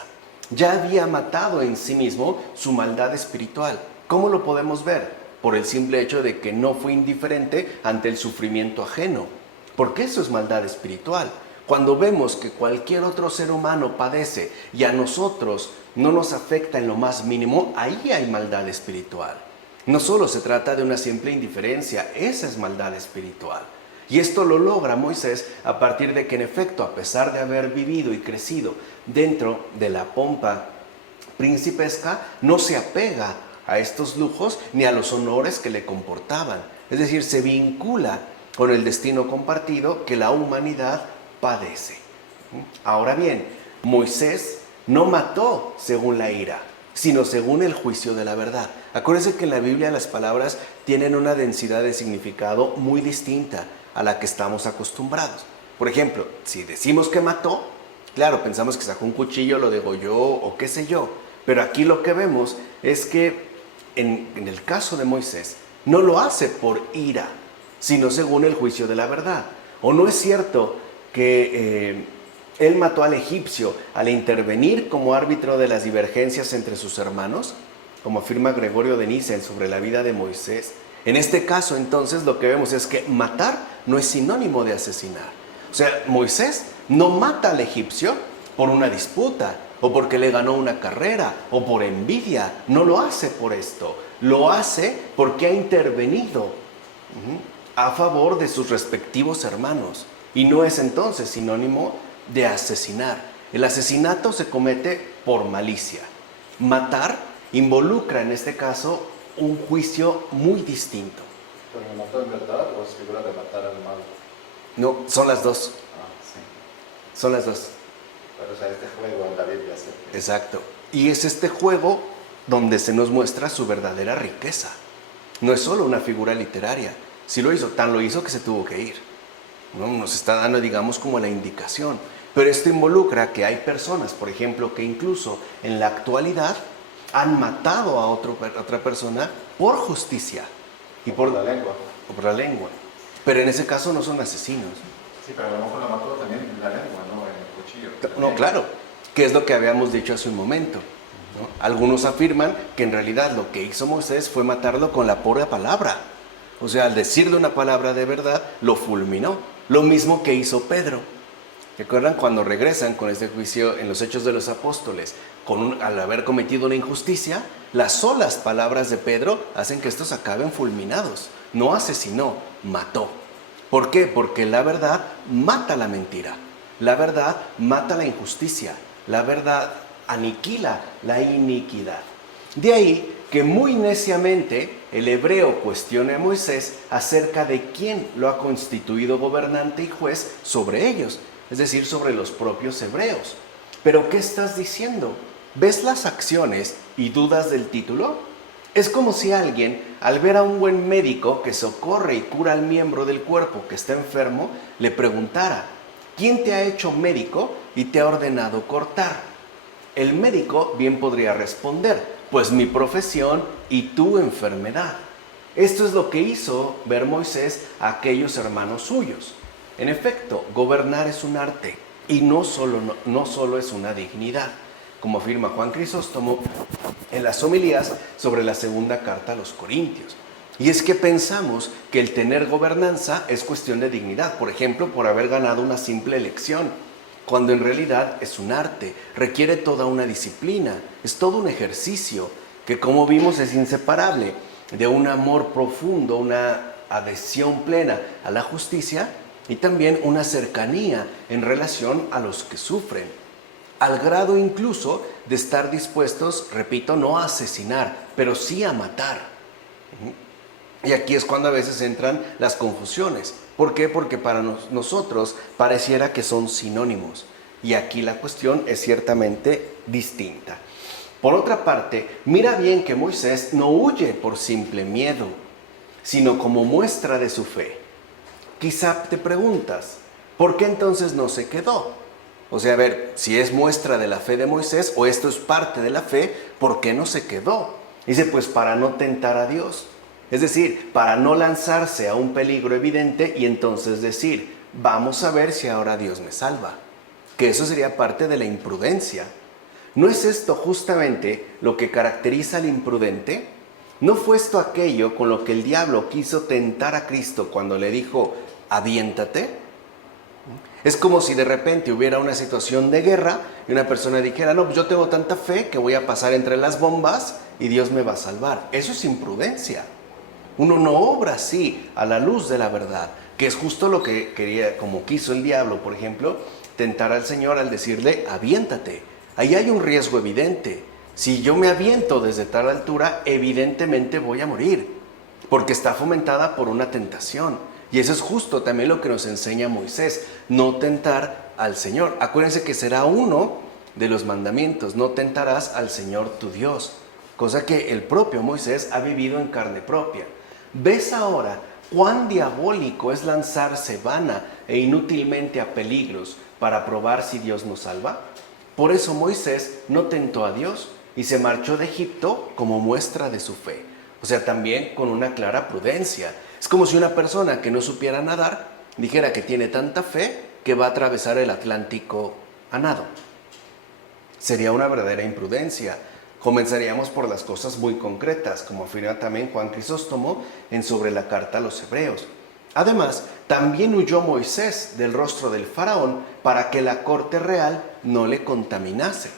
Ya había matado en sí mismo su maldad espiritual. ¿Cómo lo podemos ver? Por el simple hecho de que no fue indiferente ante el sufrimiento ajeno, porque eso es maldad espiritual. Cuando vemos que cualquier otro ser humano padece y a nosotros no nos afecta en lo más mínimo, ahí hay maldad espiritual. No solo se trata de una simple indiferencia, esa es maldad espiritual. Y esto lo logra Moisés a partir de que, en efecto, a pesar de haber vivido y crecido dentro de la pompa principesca, no se apega a estos lujos ni a los honores que le comportaban. Es decir, se vincula con el destino compartido que la humanidad padece. Ahora bien, Moisés no mató según la ira, sino según el juicio de la verdad. Acuérdense que en la Biblia las palabras tienen una densidad de significado muy distinta a la que estamos acostumbrados. Por ejemplo, si decimos que mató, claro, pensamos que sacó un cuchillo, lo degolló o qué sé yo, pero aquí lo que vemos es que en el caso de Moisés no lo hace por ira, sino según el juicio de la verdad. ¿O no es cierto que Él mató al egipcio al intervenir como árbitro de las divergencias entre sus hermanos, como afirma Gregorio de Niza sobre la vida de Moisés. En este caso, entonces, lo que vemos es que matar no es sinónimo de asesinar. O sea, Moisés no mata al egipcio por una disputa, o porque le ganó una carrera, o por envidia. No lo hace por esto. Lo hace porque ha intervenido a favor de sus respectivos hermanos. Y no es entonces sinónimo de asesinar. El asesinato se comete por malicia. Matar involucra en este caso un juicio muy distinto. ¿Pero me mató en verdad o es figura de matar al malo? No, son las dos. Sí. Son las dos. Pero o sea, este juego en la Biblia se... Exacto. Y es este juego donde se nos muestra su verdadera riqueza. No es solo una figura literaria. Sí lo hizo, tan lo hizo que se tuvo que ir. ¿No? Nos está dando, digamos, como la indicación. Pero esto involucra que hay personas, por ejemplo, que incluso en la actualidad han matado a otra persona por justicia. Y por la lengua. O por la lengua. Pero en ese caso no son asesinos. Sí, pero a lo mejor la mató también en la lengua, ¿no? En el cuchillo. No, claro, que es lo que habíamos dicho hace un momento, ¿no? Algunos afirman que en realidad lo que hizo Moisés fue matarlo con la pura palabra. O sea, al decirle una palabra de verdad, lo fulminó. Lo mismo que hizo Pedro. ¿Recuerdan cuando regresan con este juicio en los Hechos de los Apóstoles? Al haber cometido una injusticia, las solas palabras de Pedro hacen que estos acaben fulminados. No asesinó, mató. ¿Por qué? Porque la verdad mata la mentira. La verdad mata la injusticia. La verdad aniquila la iniquidad. De ahí que muy neciamente el hebreo cuestione a Moisés acerca de quién lo ha constituido gobernante y juez sobre ellos, es decir, sobre los propios hebreos. ¿Pero qué estás diciendo? ¿Ves las acciones y dudas del título? Es como si alguien, al ver a un buen médico que socorre y cura al miembro del cuerpo que está enfermo, le preguntara: ¿quién te ha hecho médico y te ha ordenado cortar? El médico bien podría responder: pues mi profesión y tu enfermedad. Esto es lo que hizo ver Moisés a aquellos hermanos suyos. En efecto, gobernar es un arte y no solo es una dignidad, como afirma Juan Crisóstomo en las homilías sobre la segunda carta a los Corintios. Y es que pensamos que el tener gobernanza es cuestión de dignidad, por ejemplo, por haber ganado una simple elección, cuando en realidad es un arte, requiere toda una disciplina, es todo un ejercicio que, como vimos, es inseparable de un amor profundo, una adhesión plena a la justicia y también una cercanía en relación a los que sufren, al grado incluso de estar dispuestos, repito, no a asesinar, pero sí a matar. Y aquí es cuando a veces entran las confusiones. ¿Por qué? Porque para nosotros pareciera que son sinónimos. Y aquí la cuestión es ciertamente distinta. Por otra parte, mira bien que Moisés no huye por simple miedo, sino como muestra de su fe. Quizá te preguntas, ¿por qué entonces no se quedó? O sea, a ver, si es muestra de la fe de Moisés o esto es parte de la fe, ¿por qué no se quedó? Dice, pues para no tentar a Dios. Es decir, para no lanzarse a un peligro evidente y entonces decir, vamos a ver si ahora Dios me salva. Que eso sería parte de la imprudencia. ¿No es esto justamente lo que caracteriza al imprudente? ¿No fue esto aquello con lo que el diablo quiso tentar a Cristo cuando le dijo, aviéntate? Es como si de repente hubiera una situación de guerra y una persona dijera, no, pues yo tengo tanta fe que voy a pasar entre las bombas y Dios me va a salvar. Eso es imprudencia. Uno no obra así a la luz de la verdad, que es justo lo que quería, como quiso el diablo, por ejemplo, tentar al Señor al decirle, aviéntate. Ahí hay un riesgo evidente. Si yo me aviento desde tal altura, evidentemente voy a morir, porque está fomentada por una tentación. Y eso es justo también lo que nos enseña Moisés, no tentar al Señor. Acuérdense que será uno de los mandamientos, no tentarás al Señor tu Dios, cosa que el propio Moisés ha vivido en carne propia. ¿Ves ahora cuán diabólico es lanzarse vana e inútilmente a peligros para probar si Dios nos salva? Por eso Moisés no tentó a Dios y se marchó de Egipto como muestra de su fe. O sea, también con una clara prudencia. Es como si una persona que no supiera nadar dijera que tiene tanta fe que va a atravesar el Atlántico a nado. Sería una verdadera imprudencia. Comenzaríamos por las cosas muy concretas, como afirma también Juan Crisóstomo en Sobre la Carta a los Hebreos. Además, también huyó Moisés del rostro del faraón para que la corte real no le contaminase.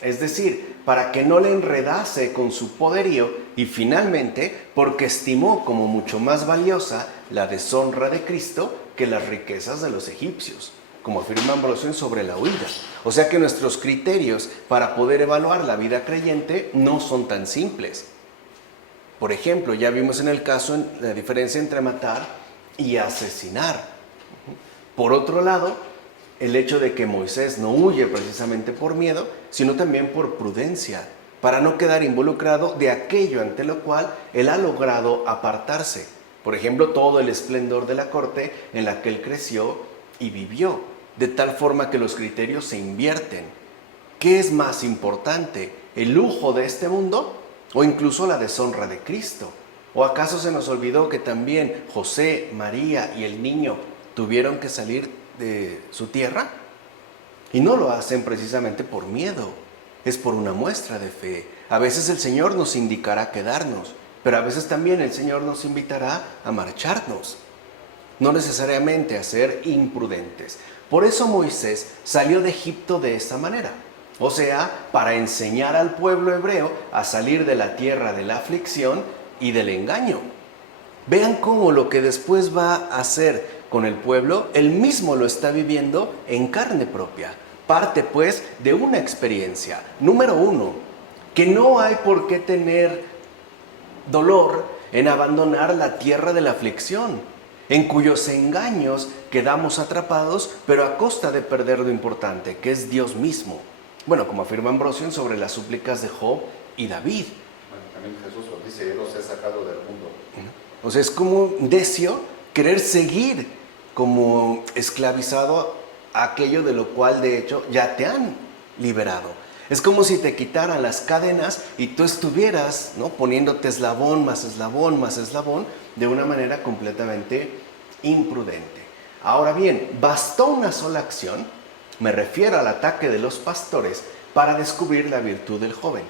Es decir, para que no le enredase con su poderío y finalmente porque estimó como mucho más valiosa la deshonra de Cristo que las riquezas de los egipcios, como afirma Ambrosio en Sobre la Huida. O sea que nuestros criterios para poder evaluar la vida creyente no son tan simples. Por ejemplo, ya vimos en el caso la diferencia entre matar y asesinar. Por otro lado, el hecho de que Moisés no huye precisamente por miedo, sino también por prudencia, para no quedar involucrado de aquello ante lo cual él ha logrado apartarse. Por ejemplo, todo el esplendor de la corte en la que él creció y vivió, de tal forma que los criterios se invierten. ¿Qué es más importante, el lujo de este mundo o incluso la deshonra de Cristo? ¿O acaso se nos olvidó que también José, María y el niño tuvieron que salir de su tierra? Y no lo hacen precisamente por miedo, es por una muestra de fe. A veces el Señor nos indicará quedarnos, pero a veces también el Señor nos invitará a marcharnos, no necesariamente a ser imprudentes. Por eso Moisés salió de Egipto de esta manera, o sea, para enseñar al pueblo hebreo a salir de la tierra de la aflicción y del engaño. Vean cómo lo que después va a hacer con el pueblo, él mismo lo está viviendo en carne propia. Parte pues de una experiencia. Número 1, que no hay por qué tener dolor en abandonar la tierra de la aflicción, en cuyos engaños quedamos atrapados, pero a costa de perder lo importante, que es Dios mismo. Bueno, como afirma Ambrosio sobre las súplicas de Job y David. Bueno, también Jesús lo dice, Él los he sacado del mundo. O sea, es como necio querer seguir como esclavizado a aquello de lo cual de hecho ya te han liberado. Es como si te quitaran las cadenas y tú estuvieras, ¿no?, poniéndote eslabón más eslabón más eslabón de una manera completamente imprudente. Ahora bien, bastó una sola acción, me refiero al ataque de los pastores, para descubrir la virtud del joven.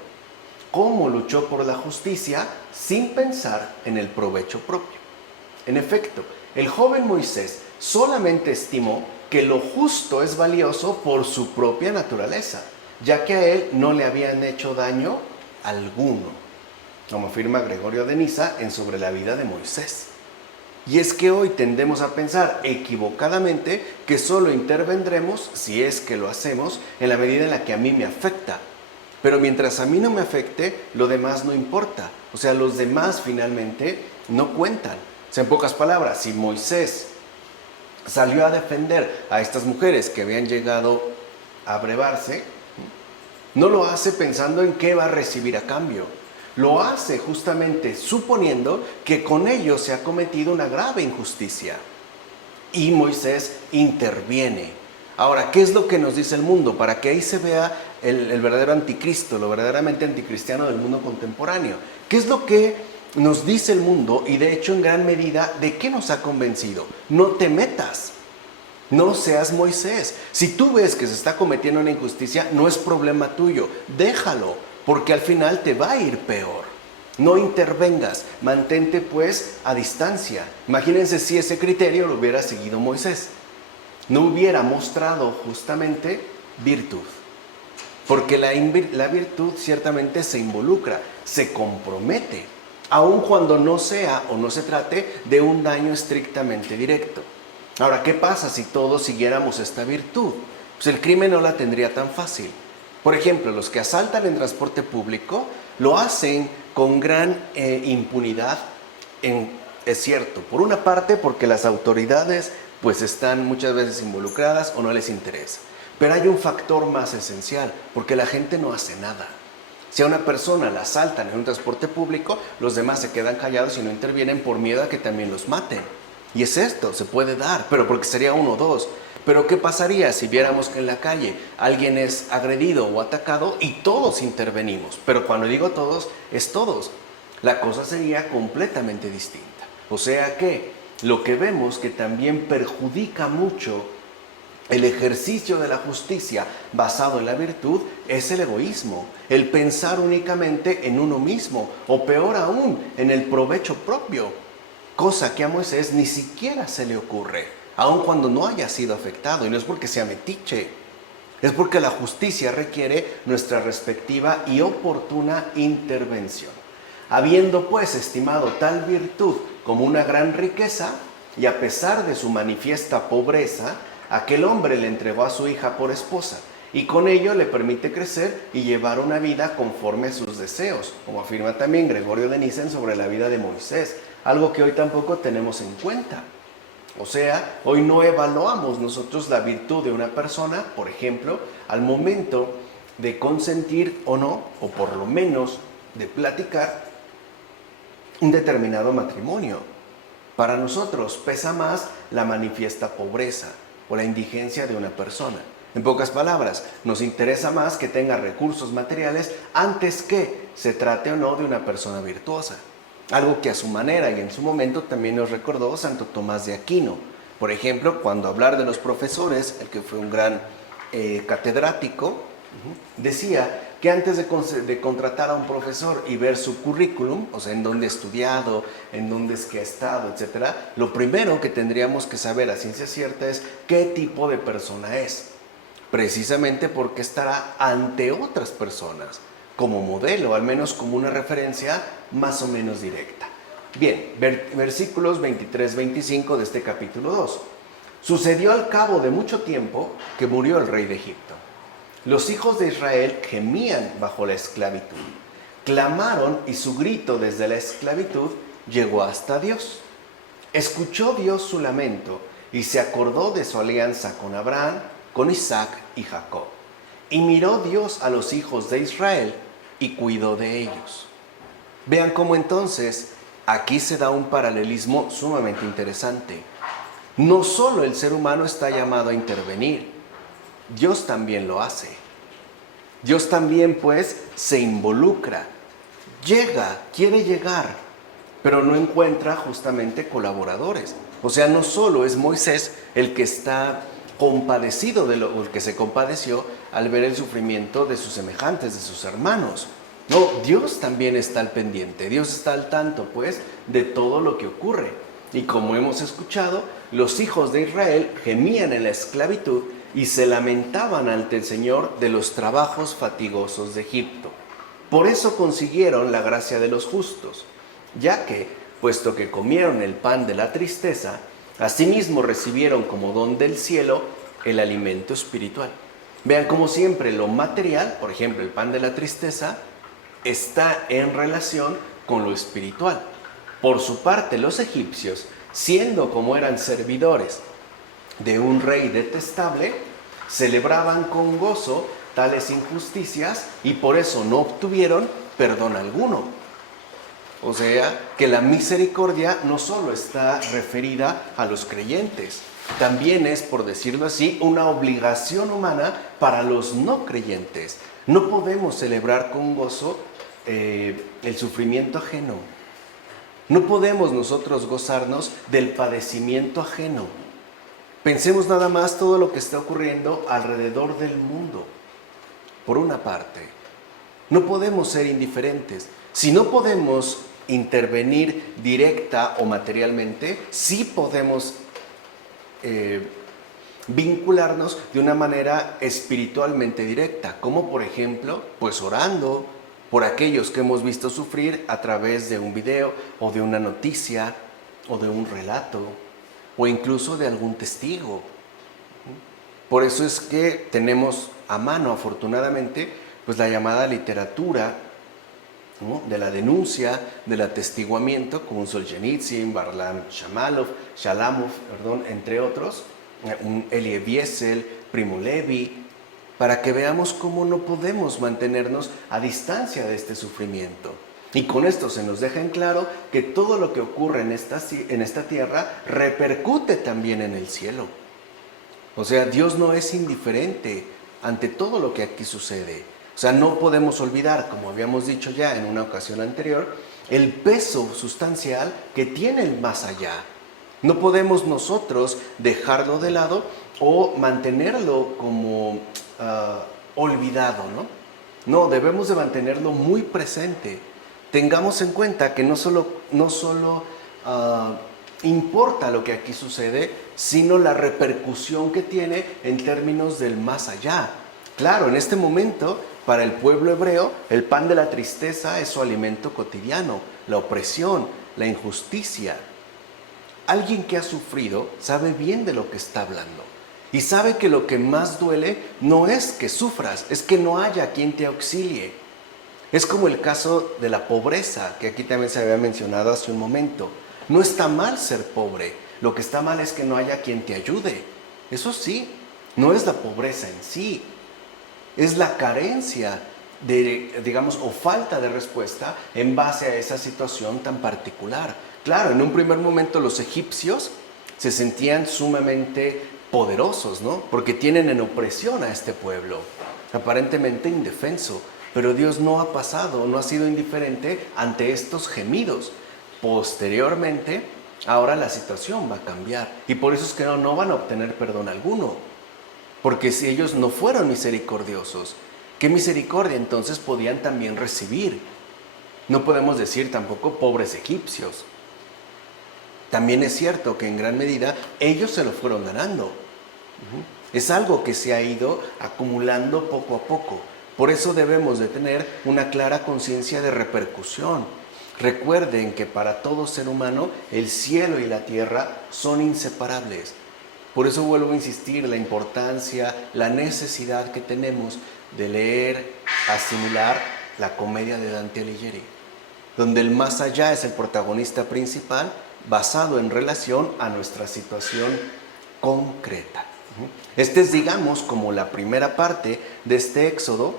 Cómo luchó por la justicia sin pensar en el provecho propio. En efecto, el joven Moisés solamente estimó que lo justo es valioso por su propia naturaleza, ya que a él no le habían hecho daño alguno, como afirma Gregorio de Niza en Sobre la vida de Moisés. Y es que hoy tendemos a pensar equivocadamente que solo intervendremos, si es que lo hacemos, en la medida en la que a mí me afecta. Pero mientras a mí no me afecte, lo demás no importa. O sea, los demás finalmente no cuentan. O sea, en pocas palabras, si Moisés salió a defender a estas mujeres que habían llegado a brevarse, no lo hace pensando en qué va a recibir a cambio. Lo hace justamente suponiendo que con ello se ha cometido una grave injusticia. Y Moisés interviene. Ahora, ¿qué es lo que nos dice el mundo? Para que ahí se vea el verdadero anticristo, lo verdaderamente anticristiano del mundo contemporáneo. ¿Qué es lo que nos dice el mundo? Y de hecho, en gran medida, ¿de qué nos ha convencido? No te metas. No seas Moisés. Si tú ves que se está cometiendo una injusticia, no es problema tuyo. Déjalo, porque al final te va a ir peor. No intervengas, mantente pues a distancia. Imagínense si ese criterio lo hubiera seguido Moisés. No hubiera mostrado justamente virtud. Porque la virtud ciertamente se involucra, se compromete, aun cuando no sea o no se trate de un daño estrictamente directo. Ahora, ¿qué pasa si todos siguiéramos esta virtud? Pues el crimen no la tendría tan fácil. Por ejemplo, los que asaltan en transporte público lo hacen con gran impunidad, es cierto, por una parte porque las autoridades pues están muchas veces involucradas o no les interesa. Pero hay un factor más esencial, porque la gente no hace nada. Si a una persona la asaltan en un transporte público, los demás se quedan callados y no intervienen por miedo a que también los maten. Y es esto, se puede dar, pero porque sería uno o dos. Pero ¿qué pasaría si viéramos que en la calle alguien es agredido o atacado y todos intervenimos? Pero cuando digo todos, es todos. La cosa sería completamente distinta. O sea que lo que vemos que también perjudica mucho El ejercicio de la justicia basado en la virtud es el egoísmo, el pensar únicamente en uno mismo, o peor aún, en el provecho propio, cosa que a Moisés ni siquiera se le ocurre, aun cuando no haya sido afectado, y no es porque sea metiche, es porque la justicia requiere nuestra respectiva y oportuna intervención. Habiendo pues estimado tal virtud como una gran riqueza, y a pesar de su manifiesta pobreza, aquel hombre le entregó a su hija por esposa, y con ello le permite crecer y llevar una vida conforme a sus deseos, como afirma también Gregorio de Nyssen sobre la vida de Moisés, algo que hoy tampoco tenemos en cuenta. O sea, hoy no evaluamos nosotros la virtud de una persona, por ejemplo, al momento de consentir o no, o por lo menos de platicar un determinado matrimonio. Para nosotros pesa más la manifiesta pobreza o la indigencia de una persona. En pocas palabras, nos interesa más que tenga recursos materiales antes que se trate o no de una persona virtuosa. Algo que a su manera y en su momento también nos recordó Santo Tomás de Aquino. Por ejemplo, cuando hablar de los profesores, el que fue un gran catedrático, decía que antes de contratar a un profesor y ver su currículum, o sea, en dónde ha estudiado, en dónde es que ha estado, etcétera, lo primero que tendríamos que saber a ciencia cierta es qué tipo de persona es, precisamente porque estará ante otras personas como modelo, al menos como una referencia más o menos directa. Bien, versículos 23-25 de este capítulo 2. Sucedió al cabo de mucho tiempo que murió el rey de Egipto. Los hijos de Israel gemían bajo la esclavitud, clamaron y su grito desde la esclavitud llegó hasta Dios. Escuchó Dios su lamento y se acordó de su alianza con Abraham, con Isaac y Jacob. Y miró Dios a los hijos de Israel y cuidó de ellos. Vean cómo entonces aquí se da un paralelismo sumamente interesante. No solo el ser humano está llamado a intervenir, Dios también lo hace. Dios también, pues, se involucra. Quiere llegar, pero no encuentra justamente colaboradores. O sea, no solo es Moisés el que está compadecido el que se compadeció al ver el sufrimiento de sus semejantes, de sus hermanos. No, Dios también está al pendiente. Dios está al tanto, pues, de todo lo que ocurre. Y como hemos escuchado, los hijos de Israel gemían en la esclavitud y se lamentaban ante el Señor de los trabajos fatigosos de Egipto. Por eso consiguieron la gracia de los justos, ya que, puesto que comieron el pan de la tristeza, asimismo recibieron como don del cielo el alimento espiritual. Vean como siempre lo material, por ejemplo el pan de la tristeza, está en relación con lo espiritual. Por su parte, los egipcios, siendo como eran servidores de un rey detestable, celebraban con gozo tales injusticias y por eso no obtuvieron perdón alguno. O sea, que la misericordia no solo está referida a los creyentes, también es, por decirlo así, una obligación humana para los no creyentes. No podemos celebrar con gozo el sufrimiento ajeno. No podemos nosotros gozarnos del padecimiento ajeno. Pensemos nada más todo lo que está ocurriendo alrededor del mundo. Por una parte, no podemos ser indiferentes. Si no podemos intervenir directa o materialmente, sí podemos vincularnos de una manera espiritualmente directa, como por ejemplo, pues orando por aquellos que hemos visto sufrir a través de un video o de una noticia o de un relato o incluso de algún testigo. Por eso es que tenemos a mano, afortunadamente, pues la llamada literatura, ¿no?, de la denuncia, del atestiguamiento, como un Solzhenitsyn, Varlam Shalamov, entre otros, un Elie Wiesel, Primo Levi, para que veamos cómo no podemos mantenernos a distancia de este sufrimiento. Y con esto se nos deja en claro que todo lo que ocurre en esta tierra repercute también en el cielo. O sea, Dios no es indiferente ante todo lo que aquí sucede. O sea, no podemos olvidar, como habíamos dicho ya en una ocasión anterior, el peso sustancial que tiene el más allá. No podemos nosotros dejarlo de lado o mantenerlo como olvidado, ¿no? No, debemos de mantenerlo muy presente. Tengamos en cuenta que no solo importa lo que aquí sucede, sino la repercusión que tiene en términos del más allá. Claro, en este momento, para el pueblo hebreo, el pan de la tristeza es su alimento cotidiano, la opresión, la injusticia. Alguien que ha sufrido sabe bien de lo que está hablando y sabe que lo que más duele no es que sufras, es que no haya quien te auxilie. Es como el caso de la pobreza, que aquí también se había mencionado hace un momento. No está mal ser pobre, lo que está mal es que no haya quien te ayude. Eso sí, no es la pobreza en sí, es la carencia de, digamos, o falta de respuesta en base a esa situación tan particular. Claro, en un primer momento los egipcios se sentían sumamente poderosos, ¿no? Porque tienen en opresión a este pueblo, aparentemente indefenso. Pero Dios no ha pasado, no ha sido indiferente ante estos gemidos. Posteriormente, ahora la situación va a cambiar. Y por eso es que no van a obtener perdón alguno. Porque si ellos no fueron misericordiosos, ¿qué misericordia entonces podían también recibir? No podemos decir tampoco pobres egipcios. También es cierto que en gran medida ellos se lo fueron ganando. Es algo que se ha ido acumulando poco a poco. Por eso debemos de tener una clara conciencia de repercusión. Recuerden que para todo ser humano el cielo y la tierra son inseparables. Por eso vuelvo a insistir la importancia, la necesidad que tenemos de leer, asimilar la comedia de Dante Alighieri, donde el más allá es el protagonista principal basado en relación a nuestra situación concreta. Este es, digamos, como la primera parte de este éxodo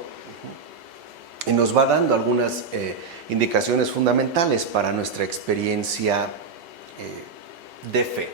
y nos va dando algunas indicaciones fundamentales para nuestra experiencia de fe.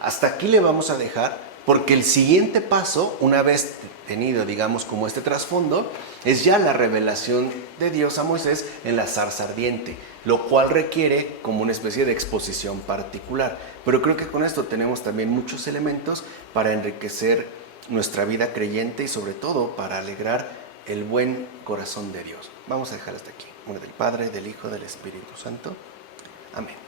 Hasta aquí le vamos a dejar porque el siguiente paso, una vez tenido, digamos, como este trasfondo, es ya la revelación de Dios a Moisés en la zarza ardiente, lo cual requiere como una especie de exposición particular. Pero creo que con esto tenemos también muchos elementos para enriquecer nuestra vida creyente y sobre todo para alegrar el buen corazón de Dios. Vamos a dejar hasta aquí. En nombre del Padre, del Hijo, del Espíritu Santo. Amén.